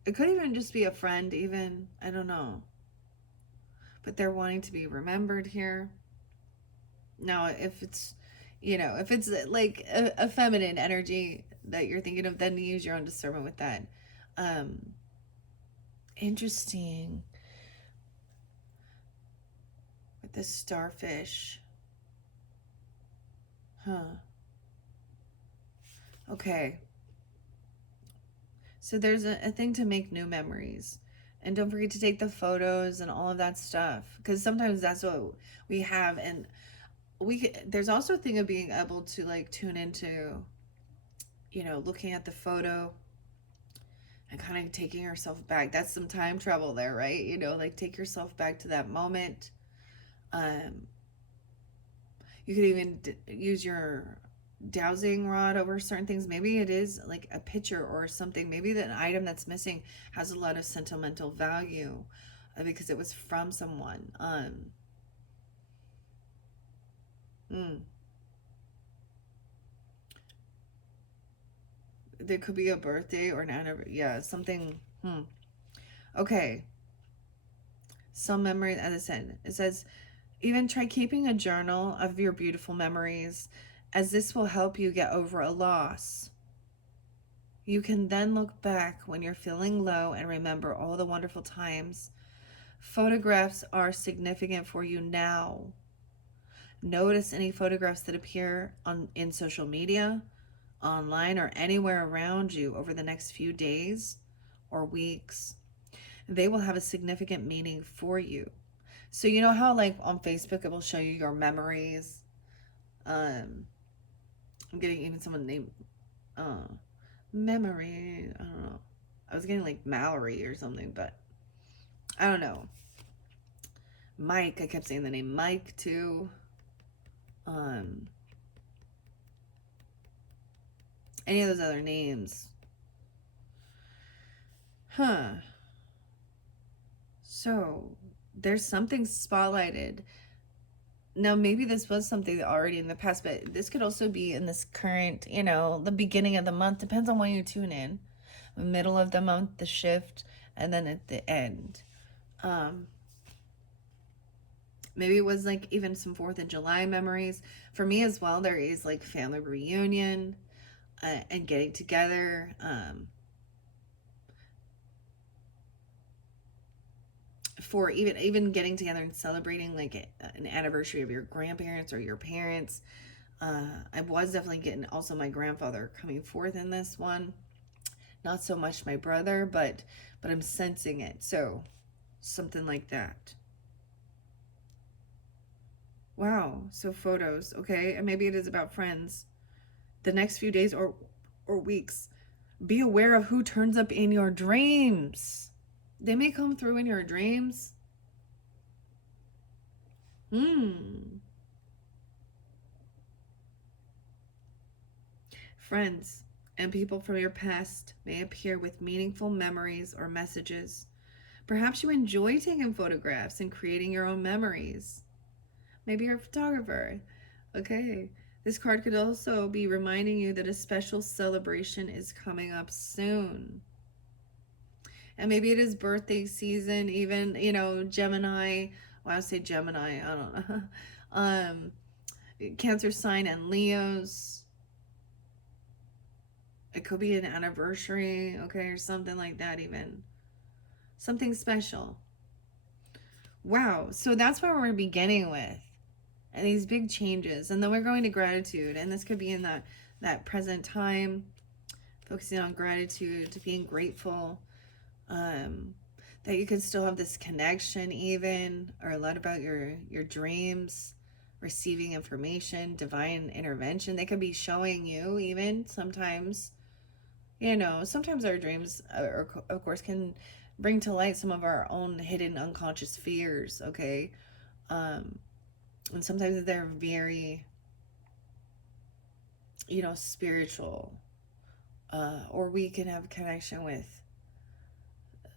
it could even just be a friend even, I don't know. But they're wanting to be remembered here. Now, if it's, if it's like a feminine energy that you're thinking of, then use your own discernment with that. Interesting. With the starfish. Huh. Okay. So there's a thing to make new memories. And don't forget to take the photos and all of that stuff, because sometimes that's what we have. And there's also a thing of being able to like tune into, looking at the photo and kind of taking yourself back. That's some time travel there, right? Like take yourself back to that moment. You could even use your dowsing rod over certain things. Maybe it is like a picture or something. Maybe the item that's missing has a lot of sentimental value because it was from someone. there could be a birthday or an anniversary. Yeah, something. Okay. Some memories, as I said, it says, even try keeping a journal of your beautiful memories, as this will help you get over a loss. You can then look back when you're feeling low and remember all the wonderful times. Photographs are significant for you now. Notice any photographs that appear in social media, online, or anywhere around you over the next few days or weeks. They will have a significant meaning for you. So you know how like on Facebook it will show you your memories. I'm getting even someone named uh Memory. I don't know. I was getting like Mallory or something, but I don't know. Mike. I kept saying the name Mike too. Um, any of those other names. Huh. So there's something spotlighted. Now, maybe this was something already in the past, but this could also be in this current, the beginning of the month. Depends on when you tune in. The middle of the month, the shift, and then at the end. Maybe it was like even some 4th of July memories. For me as well, there is like family reunion and getting together. For even getting together and celebrating like an anniversary of your grandparents or your parents. I was definitely getting also my grandfather coming forth in this one. Not so much my brother, but I'm sensing it. So something like that. Wow. So photos, okay, and maybe it is about friends. The next few days or weeks, be aware of who turns up in your dreams. They may come through in your dreams. Friends and people from your past may appear with meaningful memories or messages. Perhaps you enjoy taking photographs and creating your own memories. Maybe you're a photographer. Okay. This card could also be reminding you that a special celebration is coming up soon. And maybe it is birthday season, even, Gemini. Well, I say Gemini, I don't know. Cancer sign and Leos. It could be an anniversary, okay, or something like that, even. Something special. Wow. So that's where we're beginning with. And these big changes. And then we're going to gratitude. And this could be in that present time, focusing on gratitude, being grateful. That you can still have this connection even, or a lot about your dreams, receiving information, divine intervention. They could be showing you even sometimes, sometimes our dreams, of course, can bring to light some of our own hidden unconscious fears, okay? And sometimes they're very, spiritual, or we can have connection with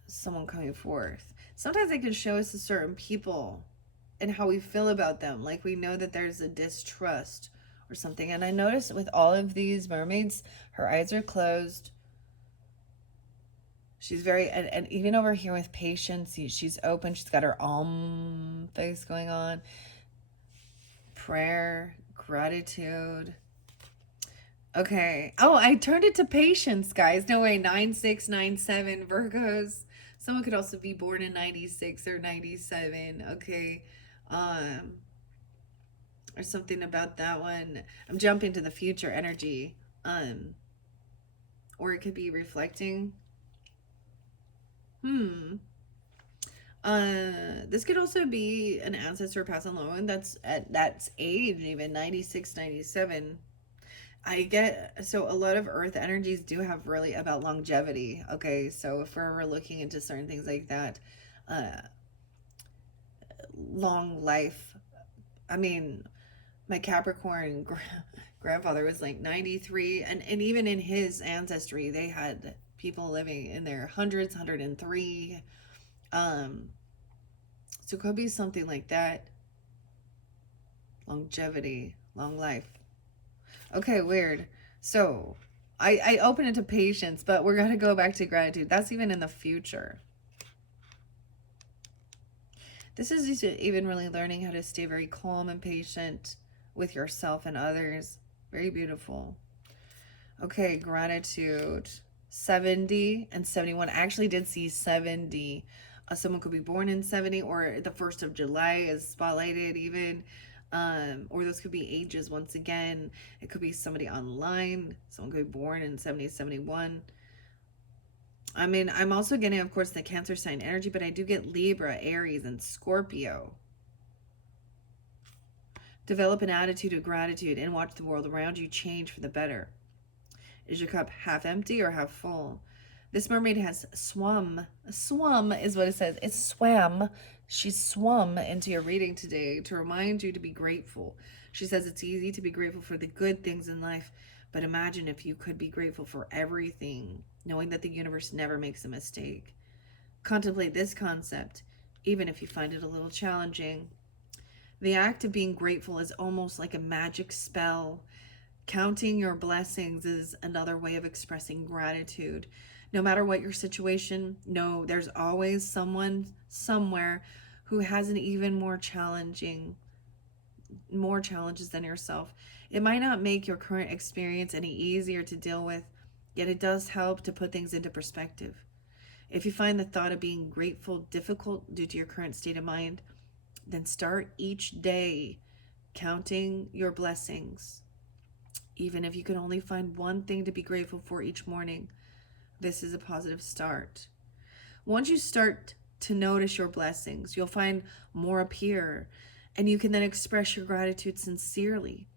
someone coming forth. Sometimes they can show us to certain people and how we feel about them. Like we know that there's a distrust or something. And I noticed with all of these mermaids, her eyes are closed. She's very, and even over here with Patience, she's open. She's got her face going on. Prayer, gratitude. Okay. Oh, I turned it to Patience, guys. No way. 9697 Virgos. Someone could also be born in 96 or 97. Okay. Or something about that one. I'm jumping to the future energy. Or it could be reflecting. This could also be an ancestor passing along that's at that age, even 96, 97. I get, so a lot of earth energies do have really about longevity. Okay, so if we're looking into certain things like that, long life. I mean, my Capricorn grandfather was like 93, and even in his ancestry, they had people living in their hundreds, 103. So it could be something like that. Longevity, long life. Okay, weird. So I open it to patience, but we're going to go back to gratitude. That's even in the future. This is just even really learning how to stay very calm and patient with yourself and others. Very beautiful. Okay, gratitude. 70 and 71. I actually did see 70. Someone could be born in 70, or the 1st of July is spotlighted even. Or those could be ages once again. It could be somebody online. Someone could be born in 70, 71. I mean, I'm also getting, of course, the Cancer sign energy, but I do get Libra, Aries, and Scorpio. Develop an attitude of gratitude and watch the world around you change for the better. Is your cup half empty or half full? This mermaid has swum. Swum is what it says. It's swam. She swum into your reading today to remind you to be grateful. She says it's easy to be grateful for the good things in life, but imagine if you could be grateful for everything, knowing that the universe never makes a mistake. Contemplate this concept, even if you find it a little challenging. The act of being grateful is almost like a magic spell. Counting your blessings is another way of expressing gratitude. No matter what your situation, know there's always someone somewhere who has an even more challenges than yourself. It might not make your current experience any easier to deal with, yet it does help to put things into perspective. If you find the thought of being grateful difficult due to your current state of mind, then start each day counting your blessings. Even if you can only find one thing to be grateful for each morning, this is a positive start. Once you start to notice your blessings, you'll find more appear, and you can then express your gratitude sincerely.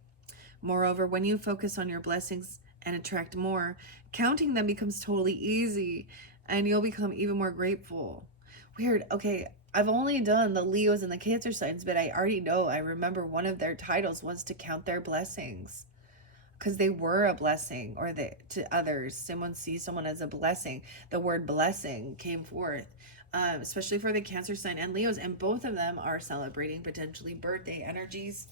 Moreover, when you focus on your blessings and attract more, counting them becomes totally easy, and you'll become even more grateful. Weird. Okay, I've only done the Leos and the Cancer signs, but I already know, I remember one of their titles was to count their blessings, because they were a blessing, or to others. Someone sees someone as a blessing. The word blessing came forth, especially for the Cancer sign and Leos, and both of them are celebrating potentially birthday energies,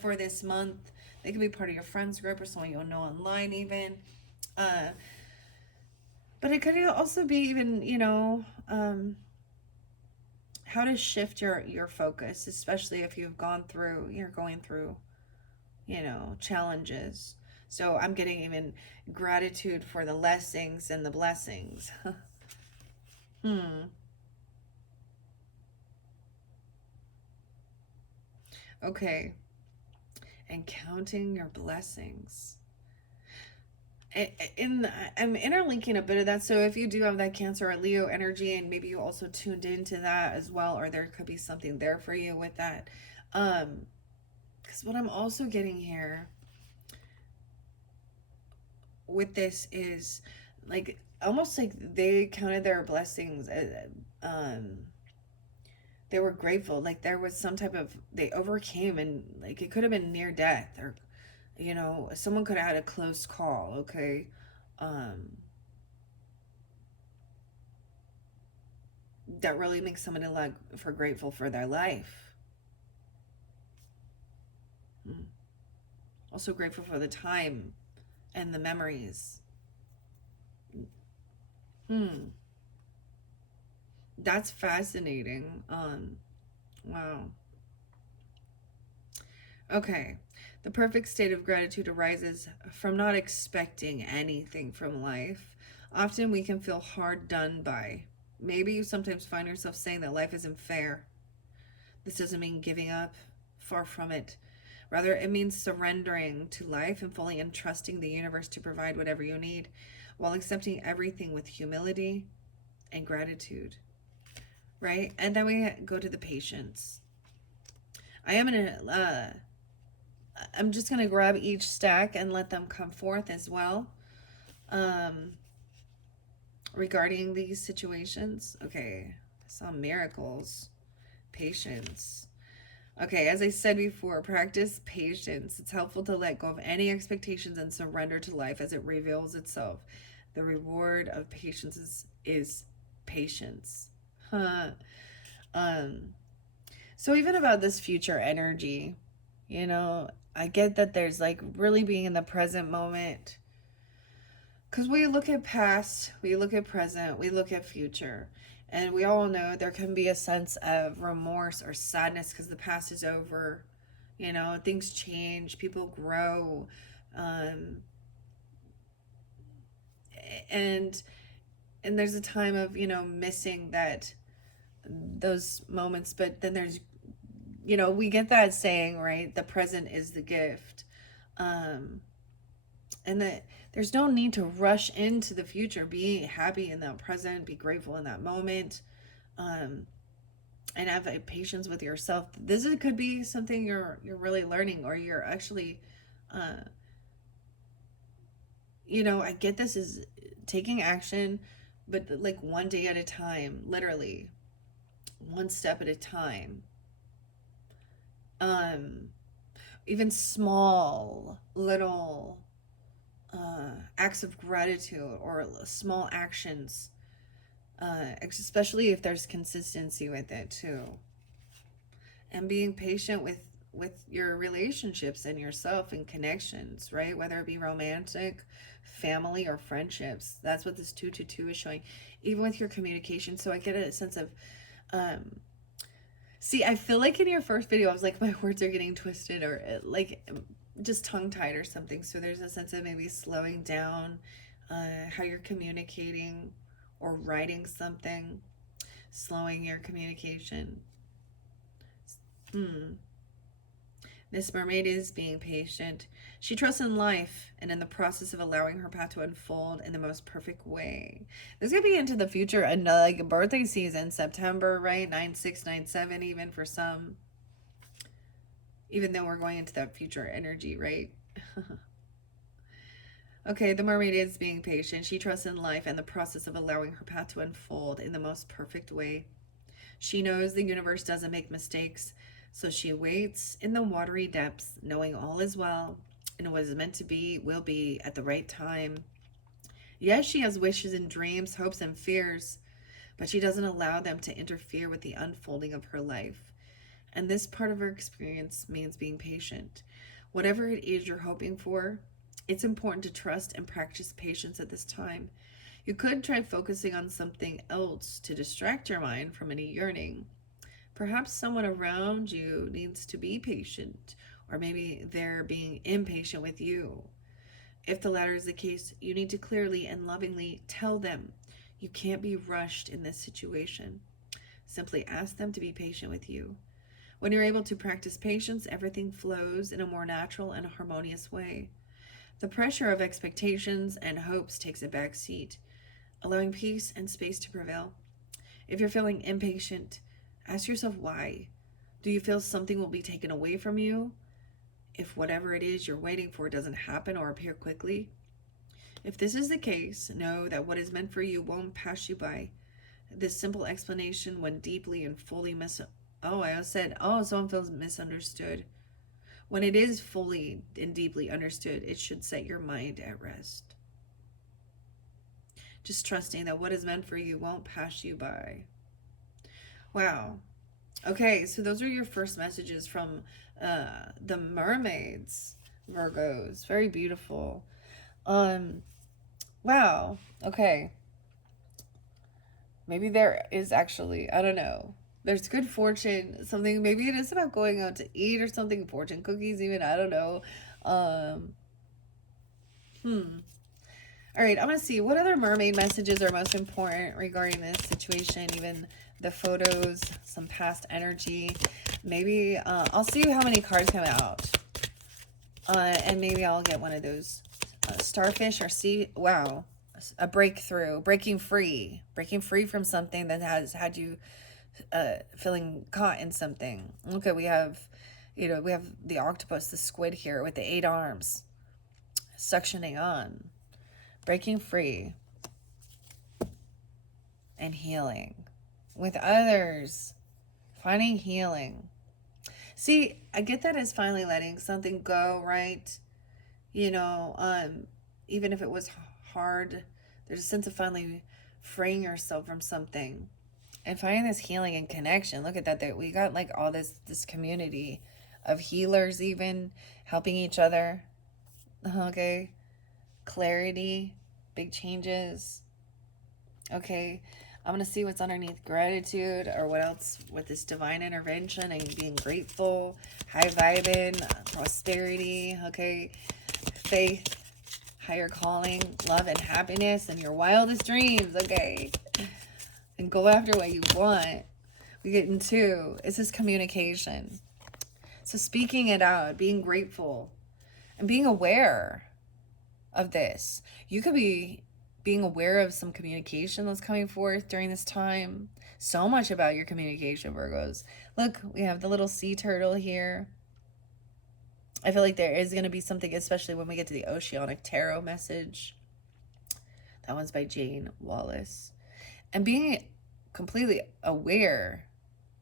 for this month. They could be part of your friends group or someone you'll know online even. But it could also be even, how to shift your focus, especially if you're going through challenges. So I'm getting even gratitude for the lessons and the blessings. Okay. And counting your blessings. I'm interlinking a bit of that. So if you do have that Cancer or Leo energy, and maybe you also tuned into that as well, or there could be something there for you with that. Because what I'm also getting here with this is like almost like they counted their blessings. They were grateful. Like there was some type of, they overcame, and like it could have been near death, or someone could have had a close call. Okay. That really makes somebody like for grateful for their life. Also grateful for the time and the memories. That's fascinating. Wow. Okay. The perfect state of gratitude arises from not expecting anything from life. Often we can feel hard done by. Maybe you sometimes find yourself saying that life isn't fair. This doesn't mean giving up. Far from it. Rather, it means surrendering to life and fully entrusting the universe to provide whatever you need, while accepting everything with humility and gratitude. Right? And then we go to the patience. I'm just going to grab each stack and let them come forth as well. Regarding these situations. Okay. Some miracles. Patience. Okay, as I said before, practice patience. It's helpful to let go of any expectations and surrender to life as it reveals itself. The reward of patience is patience. Huh. So even about this future energy, I get that there's like really being in the present moment. Because we look at past, we look at present, we look at future. And we all know there can be a sense of remorse or sadness because the past is over. You know, things change, people grow. Um, and and there's a time of, missing those moments, but then there's, we get that saying, right? The present is the gift. Um, and that there's no need to rush into the future. Be happy in that present, be grateful in that moment, um, and have a patience with yourself. Could be something you're really learning, or you're actually, uh, I get this is taking action, but like one day at a time, literally one step at a time. Um, Even small little acts of gratitude or small actions, especially if there's consistency with it too, and being patient with your relationships and yourself and connections, right? Whether it be romantic, family, or friendships. That's what this 222 is showing. Even with your communication. So I get a sense of, um, see, I feel like in your first video, I was like, my words are getting twisted, or like just tongue tied or something. So there's a sense of maybe slowing down how you're communicating or writing something, slowing your communication. Hmm. This mermaid is being patient. She trusts in life and in the process of allowing her path to unfold in the most perfect way. This is gonna be into the future and like birthday season, September, right? 9/6, 9/7, even for some. Even though we're going into that future energy, right? Okay, the mermaid is being patient. She trusts in life and the process of allowing her path to unfold in the most perfect way. She knows the universe doesn't make mistakes, so she waits in the watery depths, knowing all is well and what is meant to be will be at the right time. Yes, she has wishes and dreams, hopes and fears, but she doesn't allow them to interfere with the unfolding of her life. And this part of her experience means being patient. Whatever it is you're hoping for, it's important to trust and practice patience at this time. You could try focusing on something else to distract your mind from any yearning. Perhaps someone around you needs to be patient, or maybe they're being impatient with you. If the latter is the case, you need to clearly and lovingly tell them you can't be rushed in this situation. Simply ask them to be patient with you. When you're able to practice patience, everything flows in a more natural and harmonious way. The pressure of expectations and hopes takes a back seat, allowing peace and space to prevail. If you're feeling impatient, ask yourself why. Do you feel something will be taken away from you if whatever it is you're waiting for doesn't happen or appear quickly? If this is the case, know that what is meant for you won't pass you by. This simple explanation, when deeply and fully oh, I said, oh, someone feels misunderstood. When it is fully and deeply understood, it should set your mind at rest. Just trusting that what is meant for you won't pass you by. Wow. Okay, so those are your first messages from the mermaids, Virgos. Very beautiful. Um, wow. Okay. Maybe there is actually, I don't know. There's good fortune, something, maybe it is about going out to eat or something, fortune cookies, even, I don't know. Um, hmm. All right, I'm gonna see what other mermaid messages are most important regarding this situation, even the photos, some past energy. Maybe I'll see how many cards come out. And maybe I'll get one of those starfish or sea. Wow, a breakthrough, breaking free from something that has had you feeling caught in something. Okay, we have, we have the octopus, the squid here with the 8 arms, suctioning on, breaking free, and healing with others, finding healing. See, I get that as finally letting something go, right? You know, even if it was hard, there's a sense of finally freeing yourself from something and finding this healing and connection. Look at that we got like all this community of healers, even helping each other. Okay, clarity. big changes. Okay, I'm going to see what's underneath gratitude or what else with this divine intervention and being grateful, high vibing, prosperity, okay, faith, higher calling, love and happiness, and your wildest dreams, okay? And go after what you want. We get into is this communication. So speaking it out, being grateful, and being aware of this. You could be being aware of some communication that's coming forth during this time. So much about your communication, Virgos. Look, we have the little sea turtle here. I feel like there is going to be something, especially when we get to the Oceanic Tarot message. That one's by Jane Wallace. And being completely aware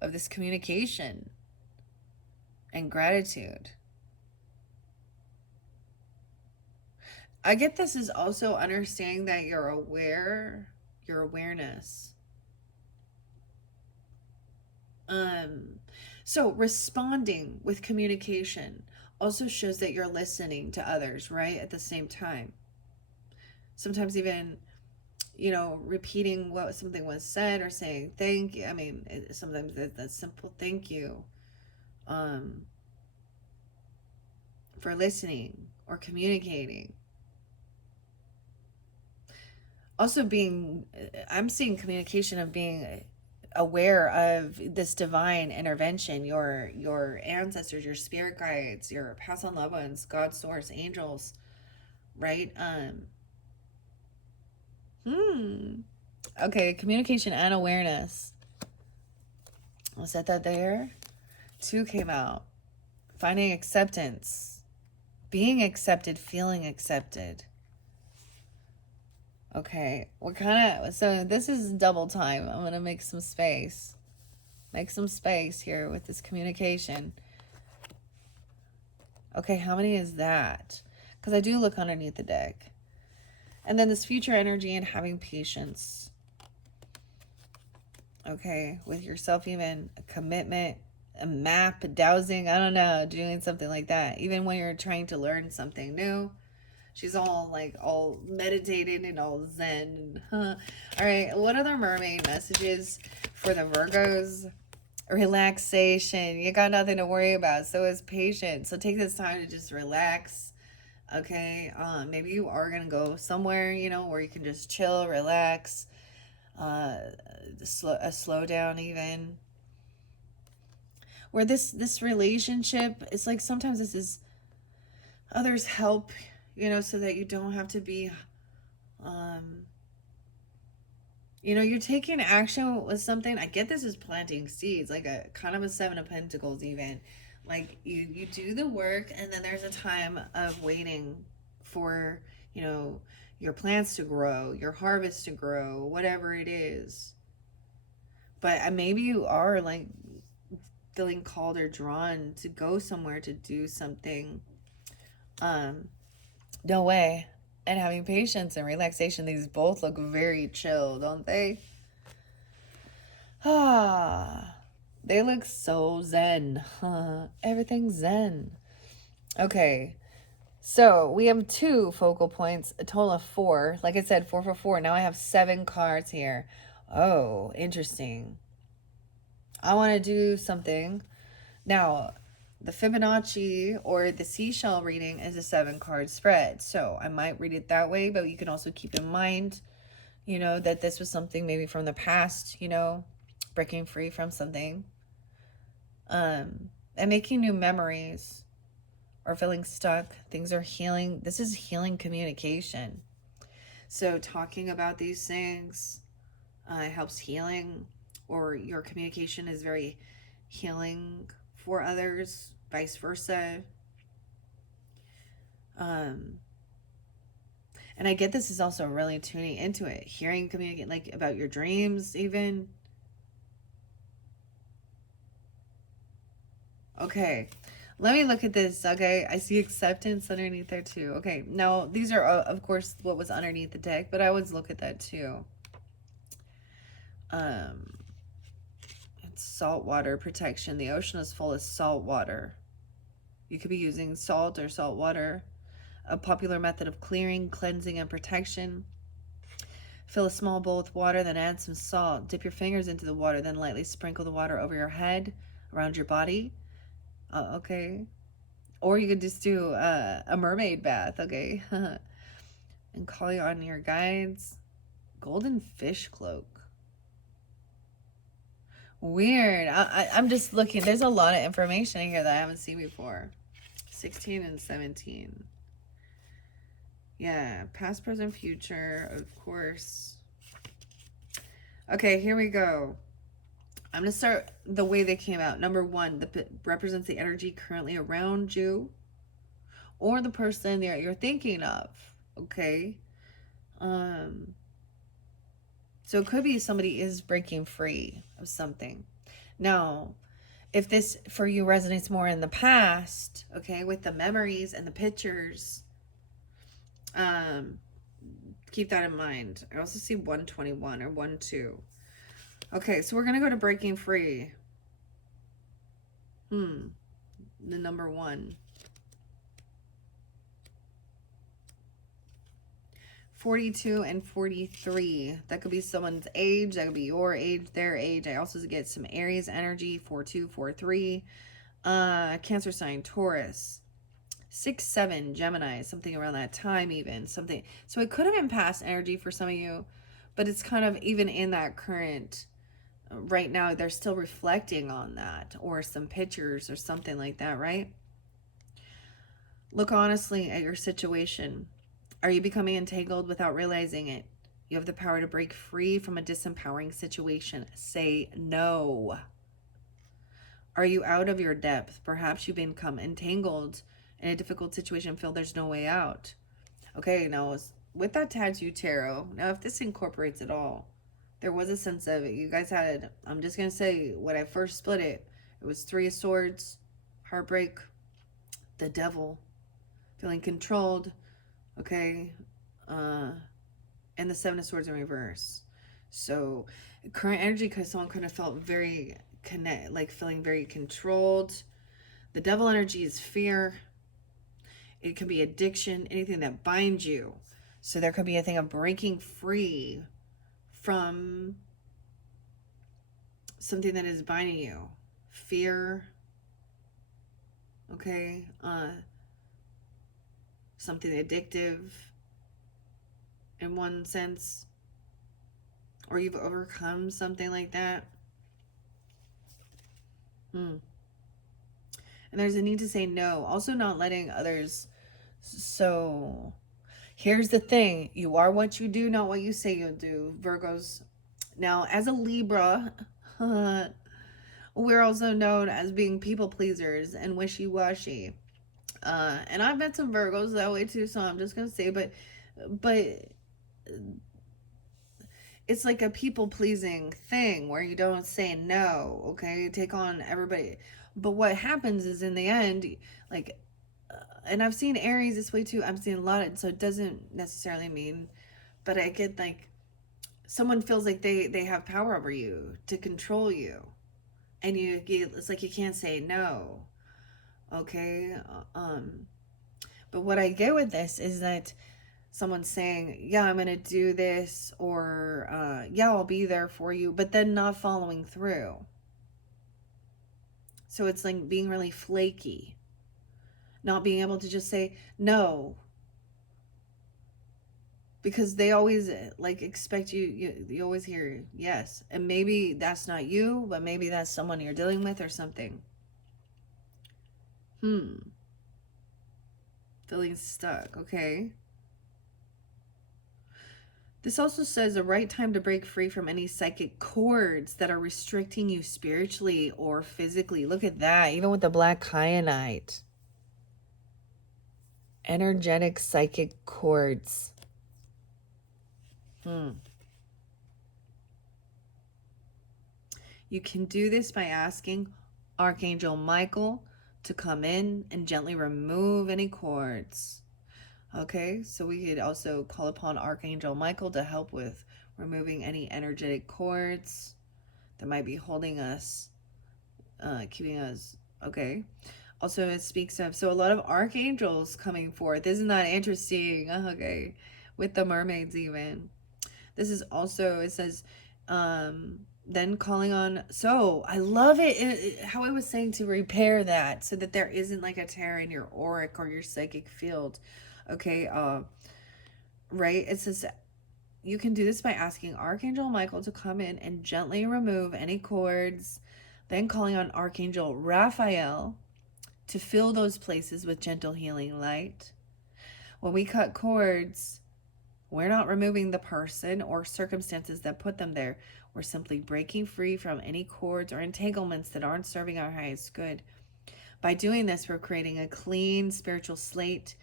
of this communication and gratitude. I get this is also understanding that you're aware, your awareness. So responding with communication also shows that you're listening to others, right? At the same time. Sometimes even, repeating what something was said or saying thank you. I mean, sometimes that simple thank you for listening or communicating. Also I'm seeing communication of being aware of this divine intervention, your ancestors, your spirit guides, your past on loved ones, God, source, angels, right? Okay, communication and awareness. I'll set that there. 2 came out. Finding acceptance, being accepted, feeling accepted. Okay, so this is double time. I'm gonna make some space. Make some space here with this communication. Okay, how many is that? Because I do look underneath the deck. And then this future energy and having patience. Okay, with yourself, even a commitment, a map, a dowsing, I don't know, doing something like that. Even when you're trying to learn something new. She's all meditated and all zen. All right, what other mermaid messages for the Virgos? Relaxation. You got nothing to worry about. So is patience. So take this time to just relax. Okay. Maybe you are gonna go somewhere, where you can just chill, relax. Slow down even. Where this relationship, it's like sometimes this is others help, so that you don't have to be you're taking action with something. I get this is planting seeds, like a kind of a 7 of Pentacles even. Like you do the work and then there's a time of waiting for, your plants to grow, your harvest to grow, whatever it is. But maybe you are like feeling called or drawn to go somewhere to do something. No way. And having patience and relaxation, these both look very chill, don't they? They look so zen. Everything's zen. Okay, so we have 2 focal points, a total of 4. Like I said, 4 for 4. Now I have 7 cards here. Oh, interesting. I want to do something. Now, the Fibonacci or the seashell reading is a 7-card spread. So I might read it that way, but you can also keep in mind, that this was something maybe from the past, breaking free from something. And making new memories or feeling stuck. Things are healing. This is healing communication. So talking about these things helps healing, or your communication is very healing for others, vice versa. And I get this is also really tuning into it, hearing, communicate, like about your dreams even. Okay, let me look at this. Okay, I see acceptance underneath there too. Okay, now these are of course what was underneath the deck, but I always look at that too. It's saltwater protection. The ocean is full of salt water. You could be using salt or salt water. A popular method of clearing, cleansing, and protection. Fill a small bowl with water, then add some salt. Dip your fingers into the water, then lightly sprinkle the water over your head, around your body. Okay. Or you could just do a mermaid bath, okay? And call on your guides. Golden fish cloak. Weird. I'm just looking. There's a lot of information in here that I haven't seen before. 16 and 17. Yeah, past, present, future, of course. Okay, here we go. I'm going to start the way they came out. Number 1, represents the energy currently around you or the person that you're thinking of. Okay. So it could be somebody is breaking free of something. Now, if this for you resonates more in the past, okay, with the memories and the pictures, keep that in mind. I also see 121 or 12. Okay, so we're going to go to breaking free. The number 1. 42 and 43. That could be someone's age. That could be your age, their age. I also get some Aries energy. 42, 43. Cancer sign, Taurus. 6, 7, Gemini. Something around that time even. Something. So it could have been past energy for some of you. But it's kind of even in that current. Right now, they're still reflecting on that. Or some pictures or something like that, right? Look honestly at your situation. Are you becoming entangled without realizing it? You have the power to break free from a disempowering situation. Say no. Are you out of your depth? Perhaps you've become entangled in a difficult situation and feel there's no way out. Okay, now with that tattoo tarot, now if this incorporates it all, there was a sense of it. You guys had, I'm just going to say, when I first split it, it was 3 of Swords, heartbreak, the devil, feeling controlled, okay, and the 7 of Swords in reverse. So current energy, because someone could have felt very feeling very controlled. The devil energy is fear. It could be addiction, anything that binds you. So there could be a thing of breaking free from something that is binding you. Fear, okay, something addictive in one sense, or you've overcome something like that. And there's a need to say no. Also not letting others. So here's the thing. You are what you do, not what you say you'll do, Virgos. Now, as a Libra, we're also known as being people pleasers and wishy-washy. And I've met some Virgos that way too, so I'm just going to say, but it's like a people-pleasing thing where you don't say no, okay? You take on everybody. But what happens is in the end, like, and I've seen Aries this way too. I'm seeing a lot of, so it doesn't necessarily mean, but I get like, someone feels like they have power over you to control you. And it's like you can't say no, okay? But what I get with this is that someone's saying, yeah, I'm going to do this, or yeah, I'll be there for you, but then not following through. So it's like being really flaky, not being able to just say no, because they always like expect you always hear yes, and maybe that's not you, but maybe that's someone you're dealing with or something. Feeling stuck, okay. This also says the right time to break free from any psychic cords that are restricting you spiritually or physically. Look at that, even with the black kyanite. Energetic psychic cords. You can do this by asking Archangel Michael to come in and gently remove any cords. Okay, so we could also call upon Archangel Michael to help with removing any energetic cords that might be holding us, keeping us, okay. Also, it speaks of, so a lot of archangels coming forth. Isn't that interesting? Okay, with the mermaids even. This is also, it says, then calling on, so I love how I was saying to repair that so that there isn't like a tear in your auric or your psychic field. Okay, right? It says you can do this by asking Archangel Michael to come in and gently remove any cords, then calling on Archangel Raphael to fill those places with gentle healing light. When we cut cords, we're not removing the person or circumstances that put them there. We're simply breaking free from any cords or entanglements that aren't serving our highest good. By doing this, we're creating a clean spiritual slate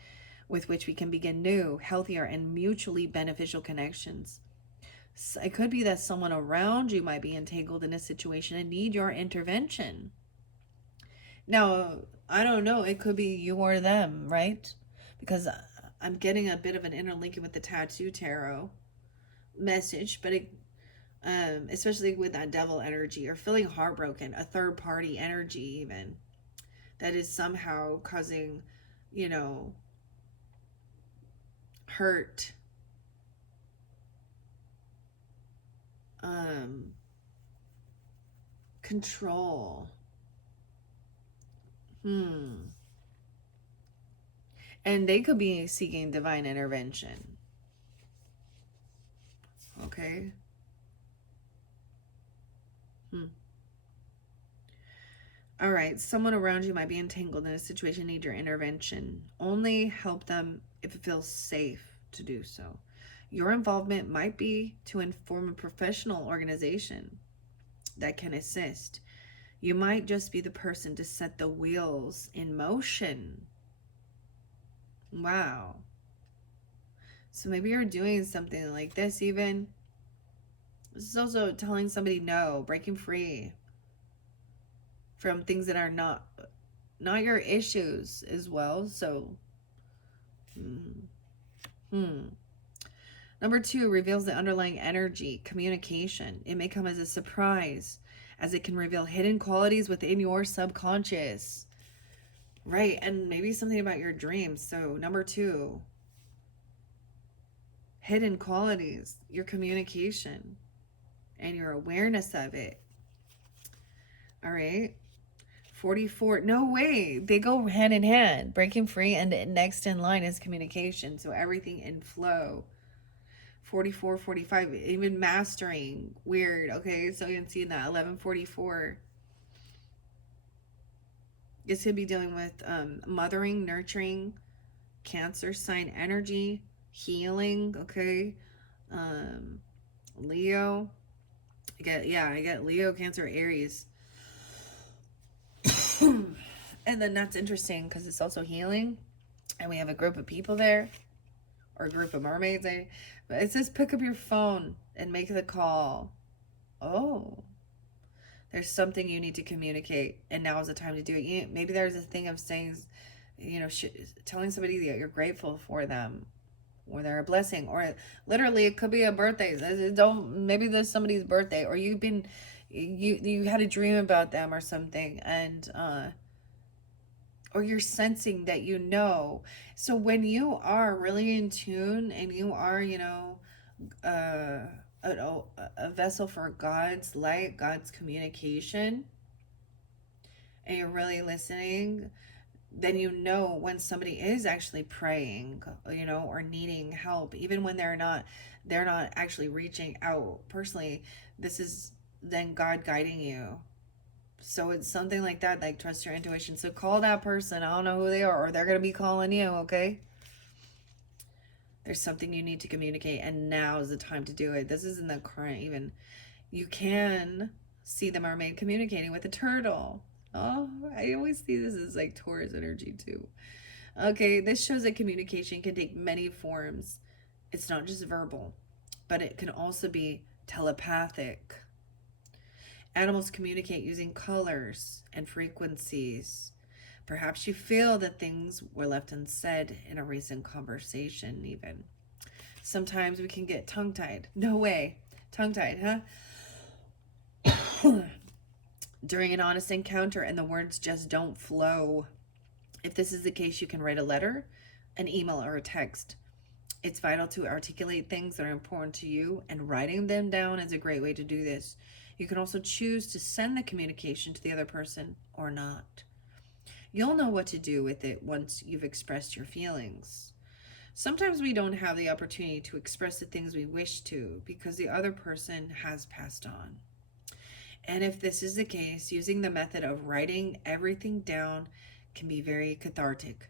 with which we can begin new, healthier, and mutually beneficial connections. It could be that someone around you might be entangled in a situation and need your intervention. Now, I don't know, it could be you or them, right? Because I'm getting a bit of an interlinking with the tattoo tarot message, but especially with that devil energy or feeling heartbroken, a third party energy, even that is somehow causing, hurt, control. And they could be seeking divine intervention. Okay. All right. Someone around you might be entangled in a situation, need your intervention. Only help them if it feels safe to do so. Your involvement might be to inform a professional organization that can assist. You might just be the person to set the wheels in motion. Wow. So maybe you're doing something like this even. This is also telling somebody no, breaking free from things that are not your issues as well. So Number 2 reveals the underlying energy, communication. It may come as a surprise, as it can reveal hidden qualities within your subconscious. Right, and maybe something about your dreams. So number 2, hidden qualities, your communication, and your awareness of it. All right. 44, no way. They go hand in hand. Breaking free, and next in line is communication. So everything in flow. 44, 45, even mastering. Weird. Okay, so you can see that 1144. This could be dealing with mothering, nurturing, Cancer sign energy, healing. Okay. Leo. I get Leo, Cancer, Aries. And then that's interesting because it's also healing. And we have a group of people there, or a group of mermaids. But it says pick up your phone and make the call. Oh, there's something you need to communicate, and now is the time to do it. Maybe there's a thing of saying, telling somebody that you're grateful for them, or they're a blessing, or literally it could be a birthday. Maybe there's somebody's birthday, or you had a dream about them or something, and or you're sensing that So when you are really in tune and you are, a vessel for God's light, God's communication, and you're really listening, then when somebody is actually praying, or needing help, even when they're not actually reaching out personally. This is then God guiding you. So it's something like that, like trust your intuition. So call that person. I don't know who they are, or they're going to be calling you, okay? There's something you need to communicate, and now is the time to do it. This isn't the current even. You can see the mermaid communicating with a turtle. Oh, I always see this as like Taurus energy too. Okay, this shows that communication can take many forms. It's not just verbal, but it can also be telepathic. Animals communicate using colors and frequencies. Perhaps you feel that things were left unsaid in a recent conversation, even. Sometimes we can get tongue-tied. No way. Tongue-tied, huh? During an honest encounter, and the words just don't flow. If this is the case, you can write a letter, an email, or a text. It's vital to articulate things that are important to you, and writing them down is a great way to do this. You can also choose to send the communication to the other person or not. You'll know what to do with it once you've expressed your feelings. Sometimes we don't have the opportunity to express the things we wish to because the other person has passed on. And if this is the case, using the method of writing everything down can be very cathartic.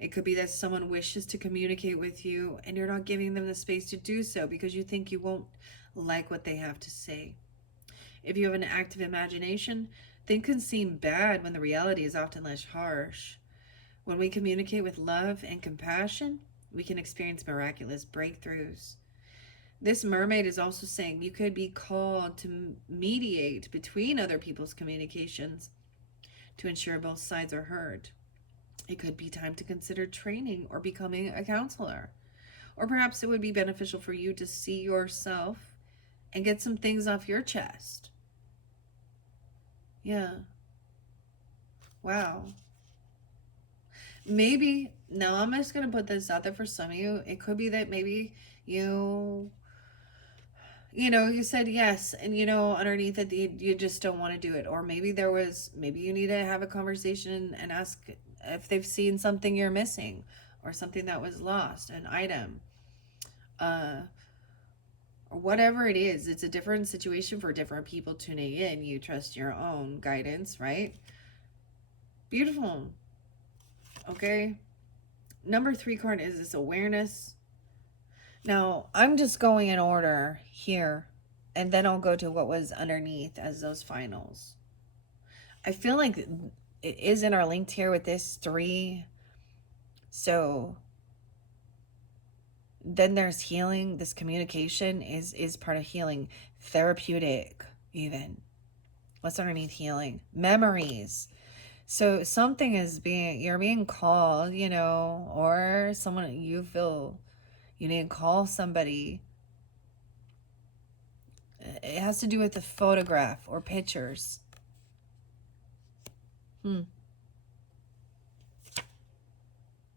It could be that someone wishes to communicate with you and you're not giving them the space to do so because you think you won't like what they have to say. If you have an active imagination, things can seem bad when the reality is often less harsh. When we communicate with love and compassion, we can experience miraculous breakthroughs. This mermaid is also saying you could be called to mediate between other people's communications to ensure both sides are heard. It could be time to consider training or becoming a counselor. Or perhaps it would be beneficial for you to see yourself and get some things off your chest. Yeah. Wow. Maybe, now I'm just going to put this out there for some of you. It could be that maybe you you said yes, and underneath it, you just don't want to do it. Or maybe you need to have a conversation and ask if they've seen something you're missing or something that was lost, an item, uh, or whatever it is. It's a different situation for different people tuning in. You trust your own guidance, right? Beautiful. Okay. Number 3 card is this awareness. Now, I'm just going in order here, and then I'll go to what was underneath as those finals. I feel like it is interlinked here with this 3. So then there's healing. This communication is part of healing. Therapeutic, even. What's underneath healing? Memories. So something you're being called, or someone you feel you need to call somebody. It has to do with a photograph or pictures.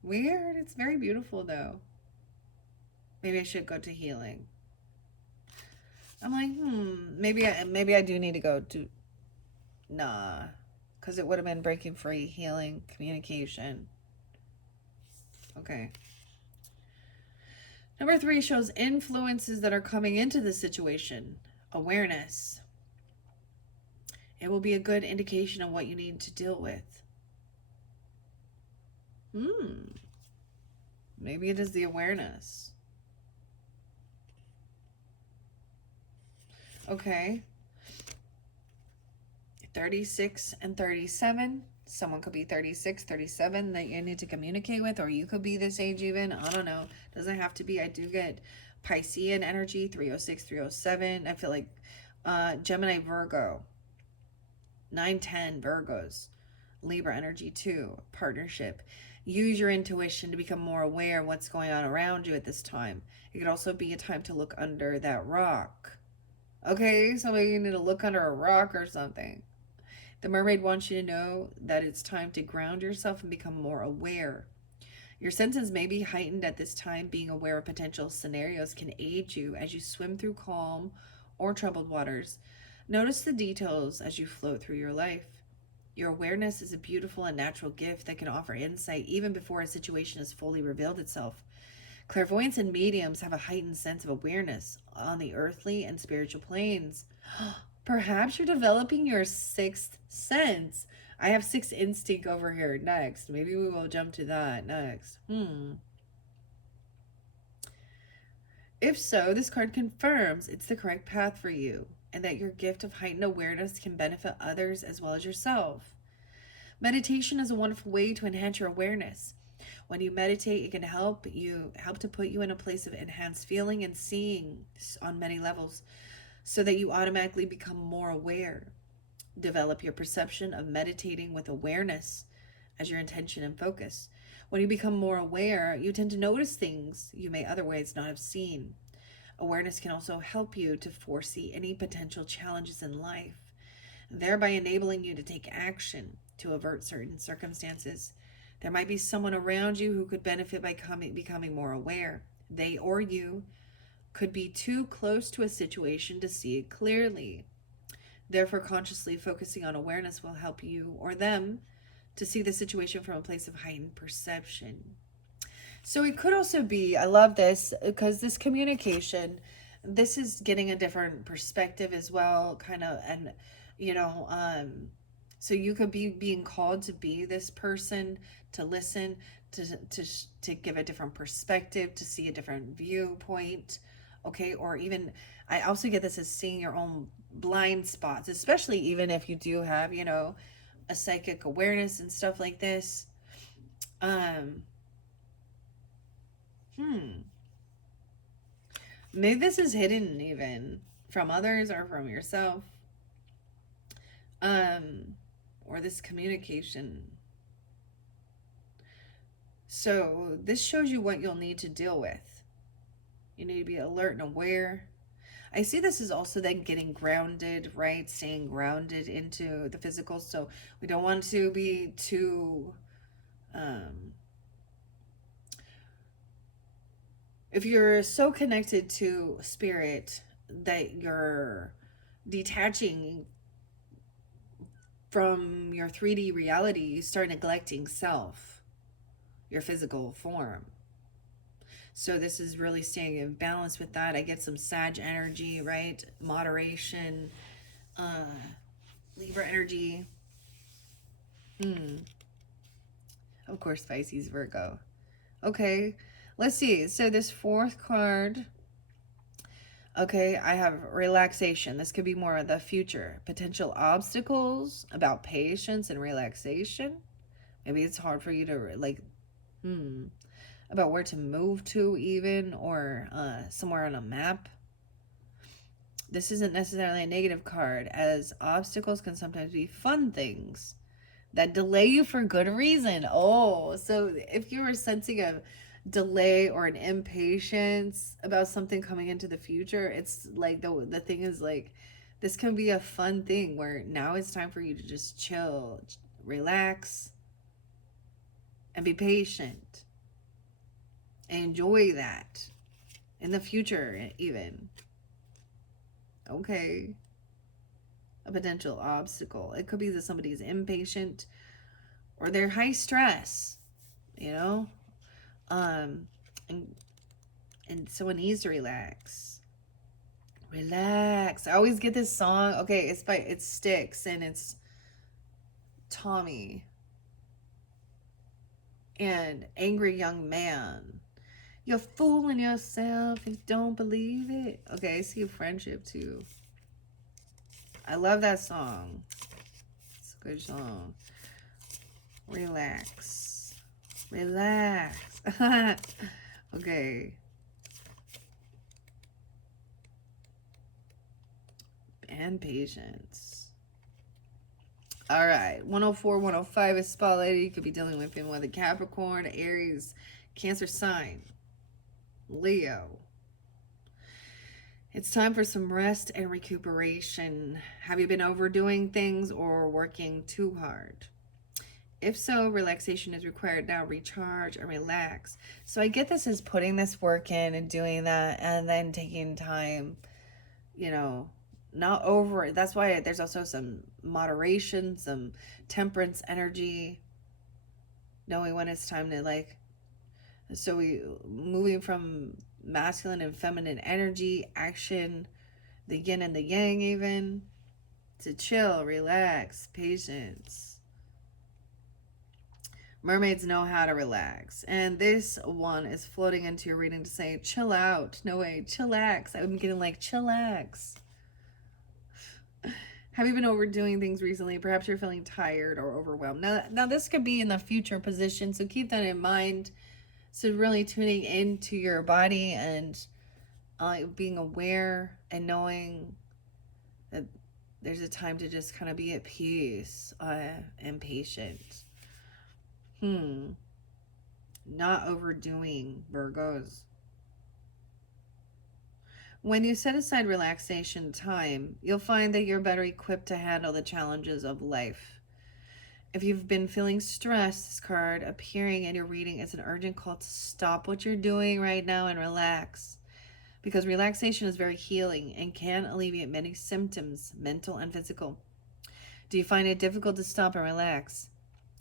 Weird. It's very beautiful, though. Maybe I should go to healing. I'm like, maybe I do need to go to... Nah. Because it would have been breaking free, healing, communication. Okay. Number 3 shows influences that are coming into the situation. Awareness. It will be a good indication of what you need to deal with. Maybe it is the awareness. Okay. 36 and 37. Someone could be 36, 37 that you need to communicate with, or you could be this age even. I don't know. Doesn't have to be. I do get Piscean energy, 306, 307. I feel like Gemini, Virgo, 910 Virgos, Libra energy too, partnership. Use your intuition to become more aware of what's going on around you at this time. It could also be a time to look under that rock. Okay, so maybe you need to look under a rock or something. The mermaid wants you to know that it's time to ground yourself and become more aware. Your senses may be heightened at this time. Being aware of potential scenarios can aid you as you swim through calm or troubled waters. Notice the details as you float through your life. Your awareness is a beautiful and natural gift that can offer insight even before a situation has fully revealed itself. Clairvoyants and mediums have a heightened sense of awareness on the earthly and spiritual planes. Perhaps you're developing your 6th sense. I have 6th instinct over here next. Maybe we will jump to that next. If so, this card confirms it's the correct path for you and that your gift of heightened awareness can benefit others as well as yourself. Meditation is a wonderful way to enhance your awareness. When you meditate, it can help to put you in a place of enhanced feeling and seeing on many levels, so that you automatically become more aware. Develop your perception of meditating with awareness as your intention and focus. When you become more aware, you tend to notice things you may otherwise not have seen. Awareness can also help you to foresee any potential challenges in life, thereby enabling you to take action to avert certain circumstances. There might be someone around you who could benefit by becoming more aware. They or you could be too close to a situation to see it clearly. Therefore, consciously focusing on awareness will help you or them to see the situation from a place of heightened perception. So it could also be, I love this because this communication, this is getting a different perspective as well, kind of, and you know, so you could be being called to be this person, to listen, to give a different perspective, to see a different viewpoint, okay, or even I also get this as seeing your own blind spots, especially even if you do have, you know, a psychic awareness and stuff like this. Um, hmm. Maybe this is hidden even from others or from yourself. Um, or this communication. So this shows you what you'll need to deal with. You need to be alert and aware. I see this is also then getting grounded, right? Staying grounded into the physical. So we don't want to be too if you're so connected to spirit that you're detaching from your 3D reality, you start neglecting self, your physical form. So this is really staying in balance with that. I get some Sag energy, right? Moderation, uh, Libra energy. Of course, Pisces, Virgo. Okay, let's see. So this fourth card, okay, I have relaxation. This could be more of the future. Potential obstacles about patience and relaxation. Maybe it's hard for you to like, about where to move to even, or somewhere on a map. This isn't necessarily a negative card, as obstacles can sometimes be fun things that delay you for good reason. Oh, so if you were sensing a delay or an impatience about something coming into the future, it's like the thing is like this can be a fun thing where now it's time for you to just chill, relax, and be patient. And enjoy that in the future even. Okay. A potential obstacle. It could be that somebody's impatient or they're high stress, you know? Um and someone needs to relax. Relax. I always get this song. Okay, it's Styx and it's Tommy and Angry Young Man. You're fooling yourself if you don't believe it. Okay, I see friendship too. I love that song. It's a good song. Relax. Relax. Okay. And patience. All right. 104, 105 is spotlighted. You could be dealing with him with a Capricorn, Aries, Cancer sign, Leo. It's time for some rest and recuperation. Have you been overdoing things or working too hard? If so, relaxation is required now. Recharge and relax. So I get this as putting this work in and doing that and then taking time, you know, not over it. That's why there's also some moderation, some temperance energy, knowing when it's time to like, so we moving from masculine and feminine energy, action, the yin and the yang even, to chill, relax, patience. Mermaids know how to relax. And this one is floating into your reading to say, chill out. No way, chillax. I'm getting like, chillax. Have you been overdoing things recently? Perhaps you're feeling tired or overwhelmed. Now this could be in the future position, so keep that in mind. So really tuning into your body and being aware and knowing that there's a time to just kind of be at peace and patient. Not overdoing, Virgos. When you set aside relaxation time, you'll find that you're better equipped to handle the challenges of life. If you've been feeling stressed, this card appearing in your reading is an urgent call to stop what you're doing right now and relax. Because relaxation is very healing and can alleviate many symptoms, mental and physical. Do you find it difficult to stop and relax?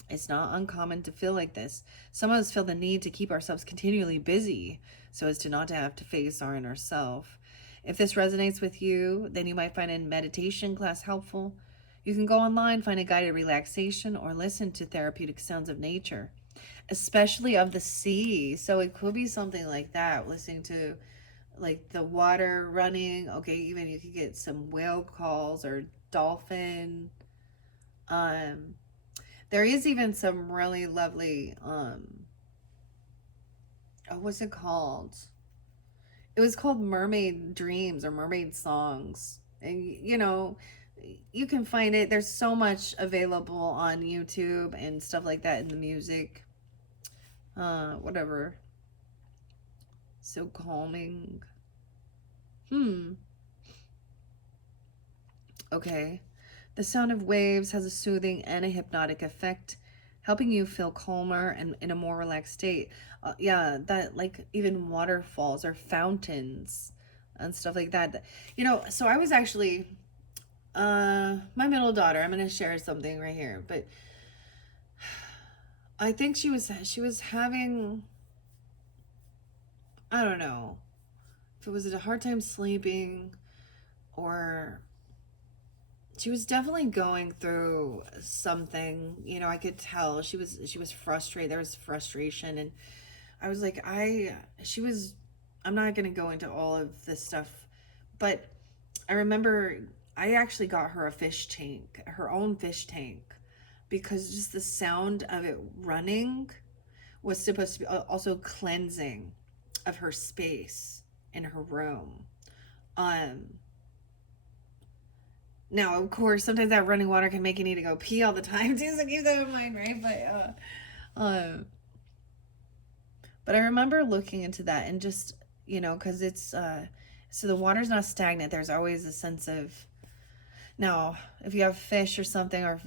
It's not uncommon to feel like this. Some of us feel the need to keep ourselves continually busy so as to not to have to face our inner self. If this resonates with you, then you might find a meditation class helpful. You can go online, find a guided relaxation, or listen to therapeutic sounds of nature, especially of the sea. So it could be something like that, listening to like the water running. Okay, even you could get some whale calls or dolphin. Um, there is even some really lovely oh, what's it called? It was called Mermaid Dreams or Mermaid Songs. And you can find it. There's so much available on YouTube and stuff like that in the music. Whatever. So calming. Hmm. Okay. The sound of waves has a soothing and a hypnotic effect, helping you feel calmer and in a more relaxed state. Yeah, that like even waterfalls or fountains and stuff like that. So I was actually my middle daughter, I'm going to share something right here, but I think she was having, I don't know, if it was a hard time sleeping, or she was definitely going through something. I could tell she was frustrated. There was frustration, and I was like, I'm not going to go into all of this stuff, but I remember I actually got her a fish tank, her own fish tank, because just the sound of it running was supposed to be also cleansing of her space in her room. Um, Now, of course, sometimes that running water can make you need to go pee all the time too, so keep that in mind, right? But I remember looking into that and just, because it's so the water's not stagnant. There's always a sense of, now if you have fish or something, or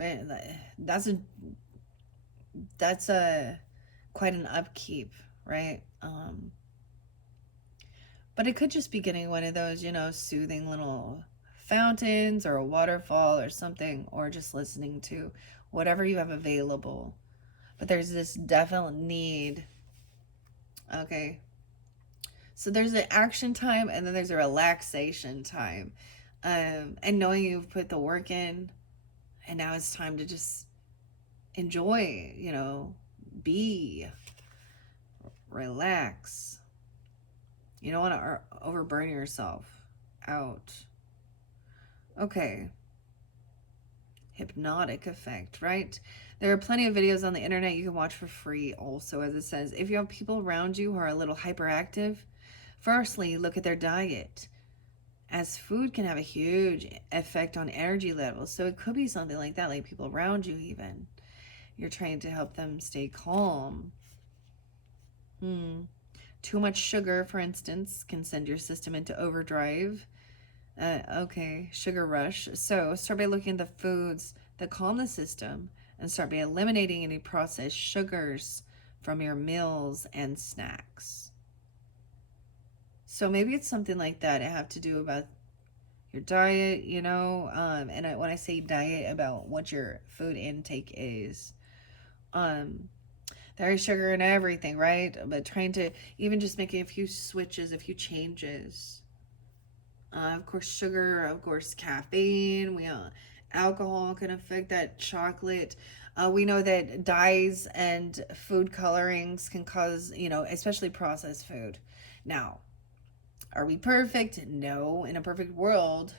that's a quite an upkeep, right? But it could just be getting one of those, soothing little fountains or a waterfall or something, or just listening to whatever you have available. But there's this definite need. Okay. So there's an action time and then there's a relaxation time. And knowing you've put the work in, and now it's time to just enjoy, be, relax. You don't want to overburn yourself out. Okay. Hypnotic effect, right? There are plenty of videos on the internet you can watch for free also, as it says. If you have people around you who are a little hyperactive, firstly, look at their diet, as food can have a huge effect on energy levels. So it could be something like that, like people around you even. You're trying to help them stay calm. Too much sugar, for instance, can send your system into overdrive. Okay, sugar rush. So start by looking at the foods that calm the system and start by eliminating any processed sugars from your meals and snacks. So maybe it's something like that. I have to do about your diet, and when I say diet, about what your food intake is. There is sugar in everything, right? But trying to even just making a few switches, a few changes. Of course, sugar, of course, caffeine. Alcohol can affect that. Chocolate. We know that dyes and food colorings can cause, especially processed food. Now, are we perfect? No. In a perfect world,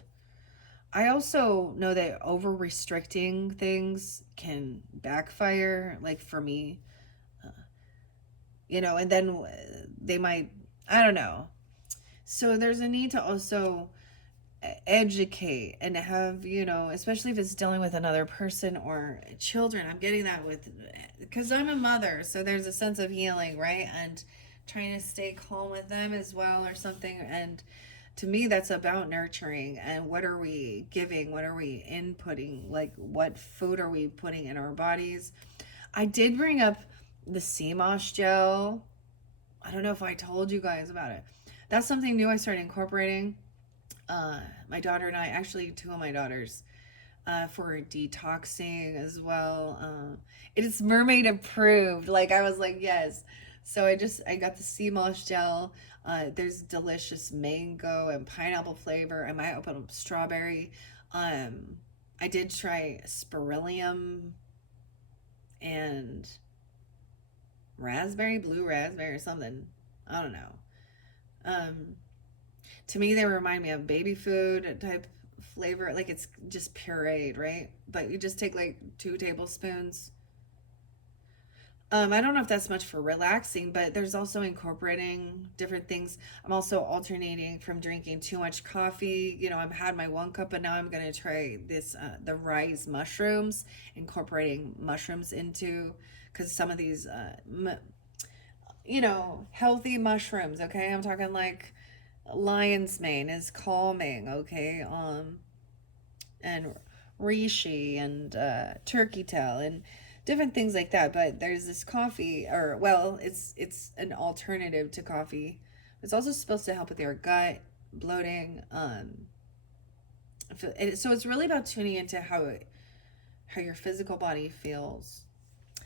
I also know that over restricting things can backfire. Like for me, and then they might, I don't know. So there's a need to also educate and have, especially if it's dealing with another person or children. I'm getting that because I'm a mother, so there's a sense of healing, right? And trying to stay calm with them as well or something. And To me, that's about nurturing and what are we giving? What are we inputting? Like, what food are we putting in our bodies? I did bring up the sea moss gel. I don't know if I told you guys about it. That's something new I started incorporating. My daughter and I, actually, two of my daughters, for detoxing as well. It is mermaid approved. Like I was like, yes. So I got the sea moss gel. There's delicious mango and pineapple flavor. I might open up strawberry. Um, I did try spirulina and raspberry, blue raspberry or something. I don't know. Um, to me, they remind me of baby food type flavor. Like it's just pureed, right? But you just take like 2 tablespoons. I don't know if that's much for relaxing, but there's also incorporating different things. I'm also alternating from drinking too much coffee. You know, I've had my 1 cup, but now I'm gonna try this the rice mushrooms, incorporating mushrooms into because some of these healthy mushrooms. Okay, I'm talking like lion's mane is calming. Okay, and reishi and turkey tail and different things like that. But there's this coffee, or well, it's an alternative to coffee. It's also supposed to help with your gut, bloating. So it's really about tuning into how your physical body feels.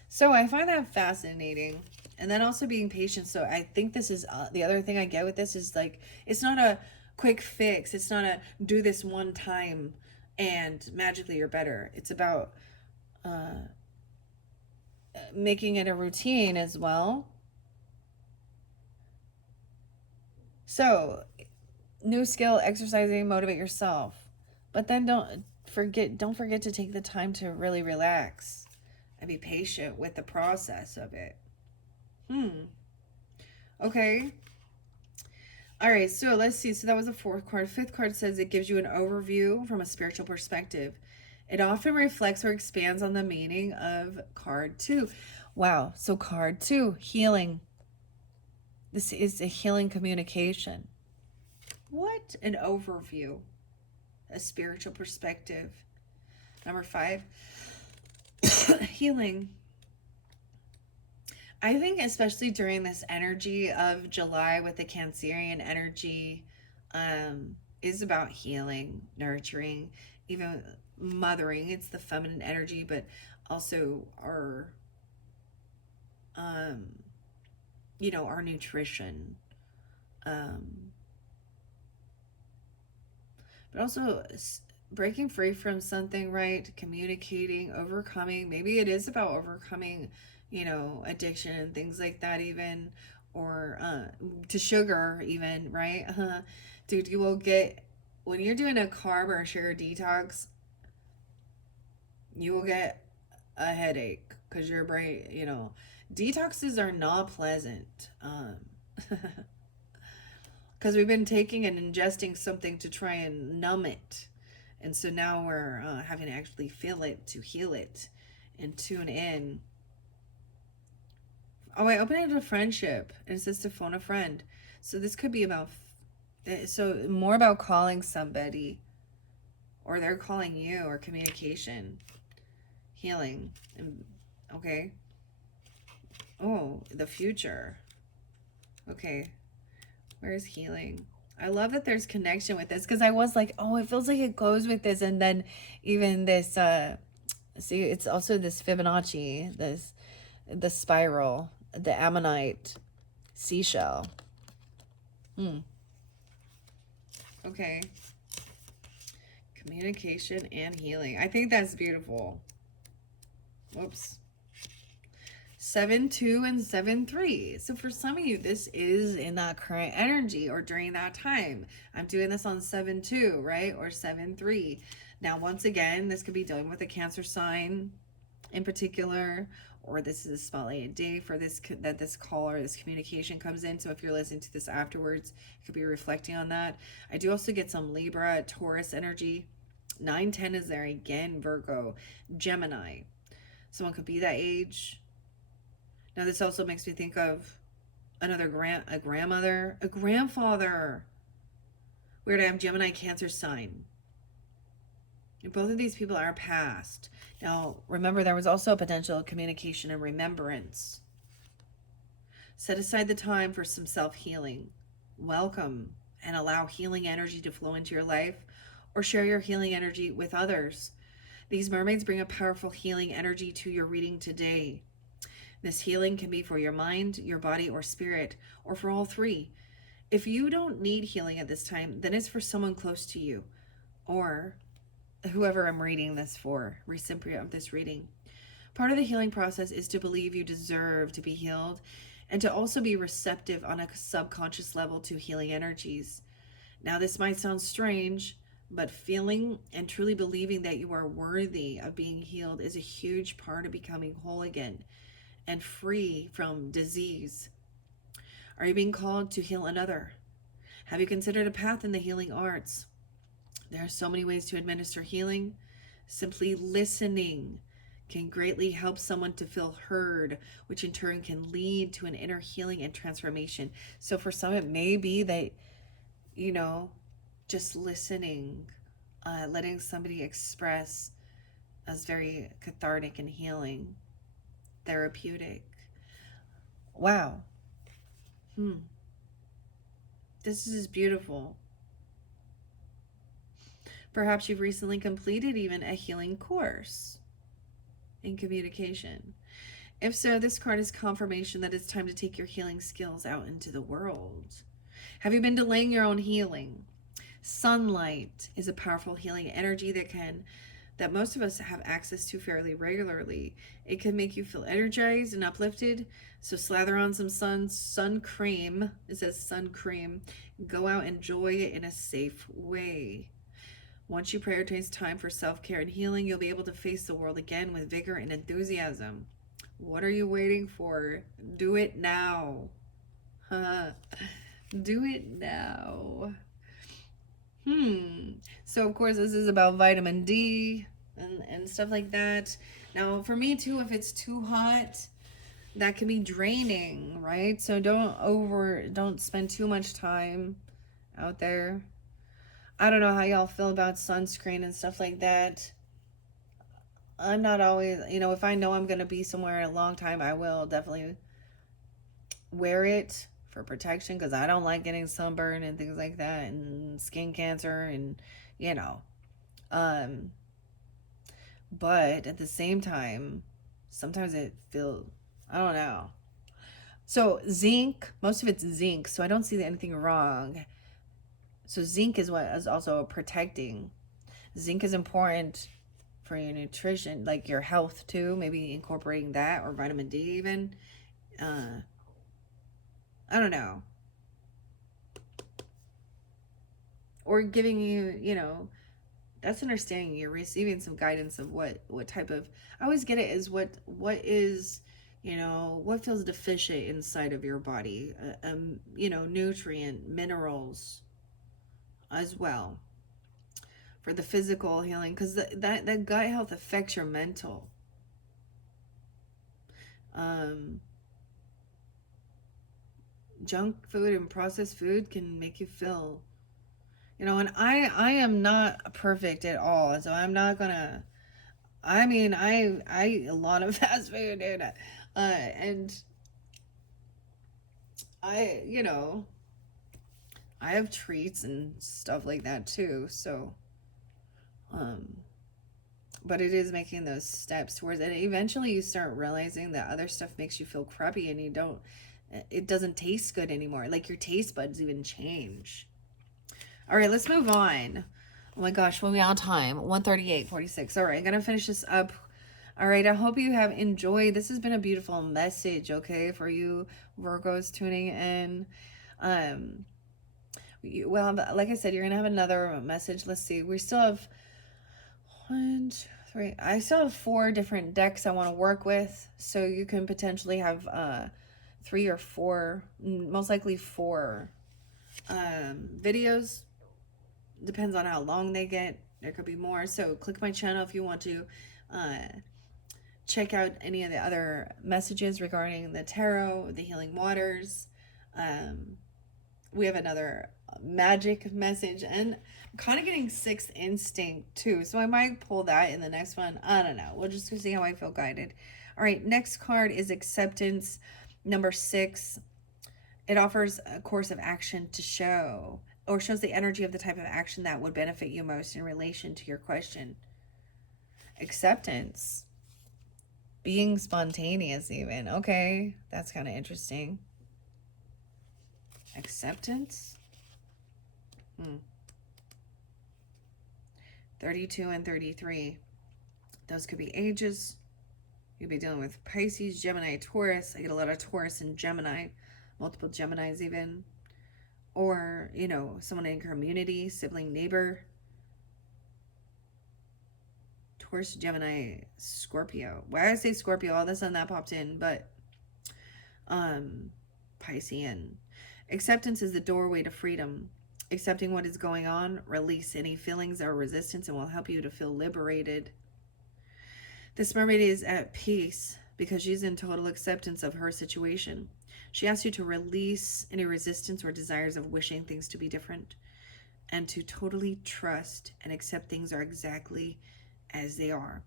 So I find that fascinating. And then also being patient. So I think this is the other thing I get with this is like, it's not a quick fix. It's not a do this one time and magically you're better. It's about making it a routine as well. So, new skill, exercising, motivate yourself. But then don't forget to take the time to really relax and be patient with the process of it. Okay. All right, so let's see. So that was the fourth card. Fifth card says it gives you an overview from a spiritual perspective. It often reflects or expands on the meaning of card 2. Wow. So card 2, healing. This is a healing communication. What an overview. A spiritual perspective. Number 5, healing. I think especially during this energy of July with the Cancerian energy, is about healing, nurturing, even mothering. It's the feminine energy, but also um, our nutrition. Um, but also breaking free from something, right? Communicating, overcoming. Maybe it is about overcoming, addiction and things like that, even, or to sugar, even, right? Dude, you will get, when you're doing a carb or a sugar detox, you will get a headache because your brain, detoxes are not pleasant. Because we've been taking and ingesting something to try and numb it. And so now we're having to actually feel it to heal it and tune in. Oh, I opened it to friendship and it says to phone a friend. So this could be about, so more about calling somebody or they're calling you, or communication, healing. And okay. Oh, the future. Okay. Where's healing? I love that there's connection with this because I was like, oh, it feels like it goes with this. And then even this, see, it's also this Fibonacci, the spiral, the ammonite, seashell. Okay. Communication and healing. I think that's beautiful. Whoops. 7-2 and 7-3. So for some of you, this is in that current energy or during that time. I'm doing this on 7-2, right? Or 7-3. Now, once again, this could be dealing with a Cancer sign in particular, or this is a spotlighted day for this call or this communication comes in. So if you're listening to this afterwards, you could be reflecting on that. I do also get some Libra, Taurus energy. 9-10 is there again. Virgo, Gemini. Someone could be that age. Now, this also makes me think of a grandmother, a grandfather. Weird, I have Gemini Cancer sign. Both of these people are past. Now, remember, there was also a potential communication and remembrance. Set aside the time for some self healing. Welcome and allow healing energy to flow into your life, or share your healing energy with others. These mermaids bring a powerful healing energy to your reading today. This healing can be for your mind, your body, or spirit, or for all three. If you don't need healing at this time, then it's for someone close to you, or whoever I'm reading this for, recipient of this reading. Part of the healing process is to believe you deserve to be healed and to also be receptive on a subconscious level to healing energies. Now, this might sound strange, but feeling and truly believing that you are worthy of being healed is a huge part of becoming whole again and free from disease. Are you being called to heal another? Have you considered a path in the healing arts? There are so many ways to administer healing. Simply listening can greatly help someone to feel heard, which in turn can lead to an inner healing and transformation. So for some, it may be that, you know, just listening, letting somebody express is very cathartic and healing, therapeutic. Wow. This is beautiful. Perhaps you've recently completed even a healing course in communication. If so, this card is confirmation that it's time to take your healing skills out into the world. Have you been delaying your own healing? Sunlight is a powerful healing energy that most of us have access to fairly regularly. It can make you feel energized and uplifted. So slather on some sun cream. It says sun cream. Go out and enjoy it in a safe way. Once you prioritize time for self-care and healing, you'll be able to face the world again with vigor and enthusiasm. What are you waiting for? Do it now. Do it now. So of course this is about vitamin D and stuff like that. Now for me too, if it's too hot, that can be draining, right? So don't spend too much time out there. I don't know how y'all feel about sunscreen and stuff like that. I'm not always, if I know I'm going to be somewhere a long time, I will definitely wear it for protection because I don't like getting sunburn and things like that and skin cancer and, you know. But at the same time, sometimes it feels, I don't know. So zinc, most of it's zinc, so I don't see anything wrong. So zinc is what is also protecting. Zinc is important for your nutrition, like your health too. Maybe incorporating that or vitamin D even. I don't know. Or giving you, that's understanding you're receiving some guidance of what type of. I always get it as what is, what feels deficient inside of your body. Nutrient, minerals, as well for the physical healing because that gut health affects your mental. Junk food and processed food can make you feel, and I am not perfect at all, so I'm not gonna. I mean, I eat a lot of fast food, and I have treats and stuff like that too. So, but it is making those steps towards it. Eventually, you start realizing that other stuff makes you feel crappy, and it doesn't taste good anymore. Like your taste buds even change. All right, let's move on. Oh my gosh, we'll be on time. 1:38:46. All right, I'm gonna finish this up. All right, I hope you have enjoyed. This has been a beautiful message, okay, for you Virgos tuning in. Well, like I said, you're gonna have another message. Let's see. We still have 1, 2, 3. I still have 4 different decks I want to work with, so you can potentially have 3 or 4, most likely 4 videos. Depends on how long they get. There could be more. So click my channel if you want to check out any of the other messages regarding the tarot, the healing waters. We have another magic message, and I'm kind of getting sixth instinct too, so I might pull that in the next one. I don't know, we'll just see how I feel guided. All right, next card is acceptance, number 6. It offers a course of action to show, or shows the energy of the type of action that would benefit you most in relation to your question. Acceptance, being spontaneous, even. Okay, that's kind of interesting. Acceptance. 32 and 33. Those could be ages. You'll be dealing with Pisces, Gemini, Taurus. I get a lot of Taurus and Gemini, multiple Geminis even. Or, you know, someone in community, sibling, neighbor. Taurus, Gemini, Scorpio. Why I say Scorpio, all of a sudden that popped in, but Piscean. Acceptance is the doorway to freedom. Accepting what is going on, release any feelings or resistance, and will help you to feel liberated. This mermaid is at peace because she's in total acceptance of her situation. She asks you to release any resistance or desires of wishing things to be different, and to totally trust and accept things are exactly as they are.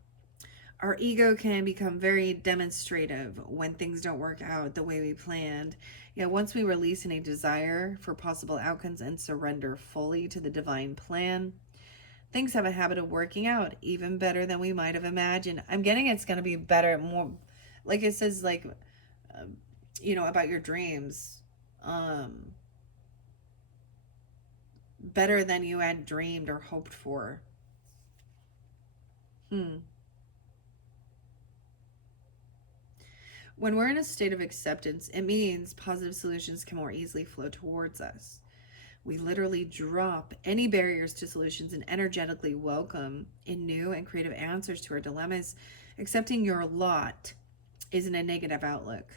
Our ego can become very demonstrative when things don't work out the way we planned. Yet once we release any desire for possible outcomes and surrender fully to the divine plan, things have a habit of working out even better than we might have imagined. I'm getting it's going to be better, more like it says, like, you know, about your dreams. Better than you had dreamed or hoped for. When we're in a state of acceptance, it means positive solutions can more easily flow towards us. We literally drop any barriers to solutions and energetically welcome in new and creative answers to our dilemmas. Accepting your lot isn't a negative outlook.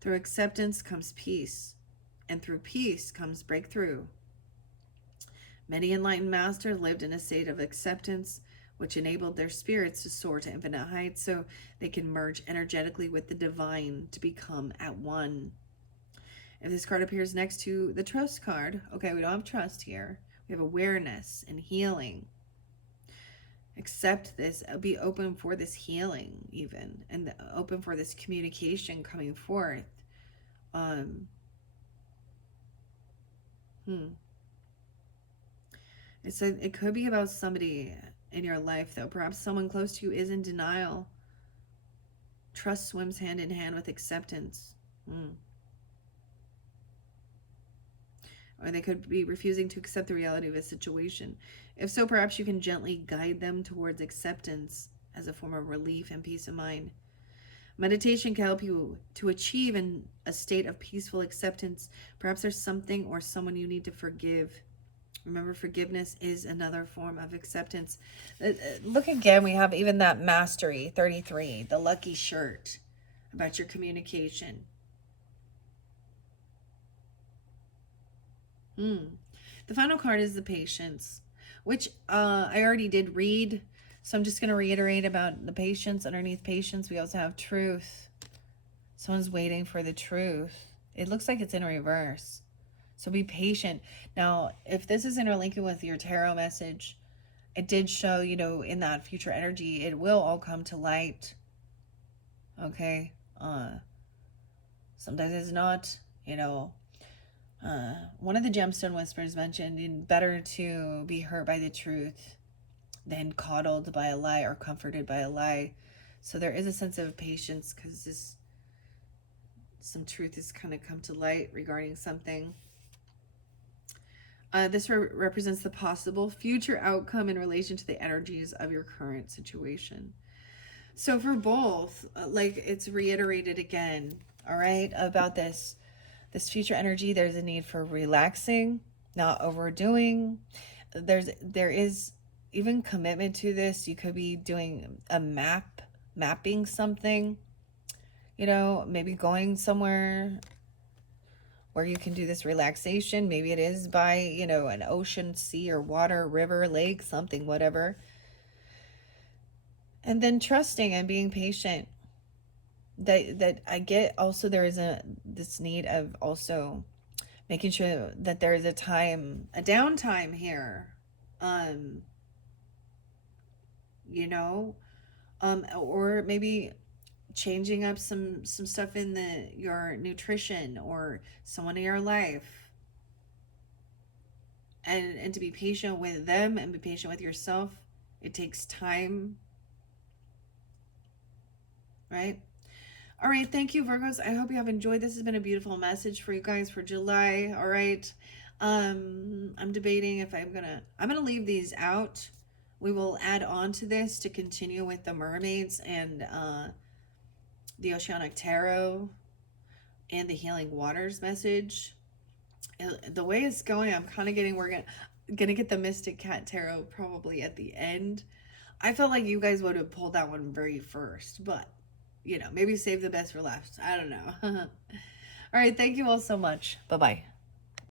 Through acceptance comes peace, and through peace comes breakthrough. Many enlightened masters lived in a state of acceptance, which enabled their spirits to soar to infinite heights so they can merge energetically with the divine to become at one. If this card appears next to the trust card, okay, we don't have trust here. We have awareness and healing. Accept this, be open for this healing even, and open for this communication coming forth. It could be about somebody in your life, though. Perhaps someone close to you is in denial. Trust swims hand in hand with acceptance. Or they could be refusing to accept the reality of a situation. If so, perhaps you can gently guide them towards acceptance as a form of relief and peace of mind. Meditation can help you to achieve a state of peaceful acceptance. Perhaps there's something or someone you need to forgive. Remember, forgiveness is another form of acceptance. Look again, we have even that mastery, 33, the lucky shirt, about your communication. The final card is the patience, which I already did read. So I'm just going to reiterate about the patience. Underneath patience, we also have truth. Someone's waiting for the truth. It looks like it's in reverse. So be patient. Now, if this is interlinking with your tarot message, it did show, you know, in that future energy, it will all come to light. Okay? Sometimes it's not, you know. One of the gemstone whispers mentioned, better to be hurt by the truth than coddled by a lie or comforted by a lie. So there is a sense of patience because some truth has kind of come to light regarding something. This represents the possible future outcome in relation to the energies of your current situation. So for both, like it's reiterated again, all right, about this future energy, there's a need for relaxing, not overdoing. There is even commitment to this. You could be doing a mapping something, you know, maybe going somewhere where you can do this relaxation. Maybe it is by, you know, an ocean, sea, or water, river, lake, something, whatever. And then trusting and being patient. That I get also there is this need of also making sure that there is a downtime here. Um, you know, or maybe changing up some stuff in your nutrition or someone in your life, and to be patient with them and be patient with yourself. It takes time, right? All right, thank you, Virgos. I hope you have enjoyed. This has been a beautiful message for you guys for July. All right. I'm debating if I'm gonna leave these out. We will add on to this to continue with the mermaids and the Oceanic Tarot and the Healing Waters message. The way it's going, I'm kind of getting we're gonna get the Mystic Cat Tarot probably at the end. I felt like you guys would have pulled that one very first, but maybe save the best for last. I don't know. All right, thank you all so much. Bye bye.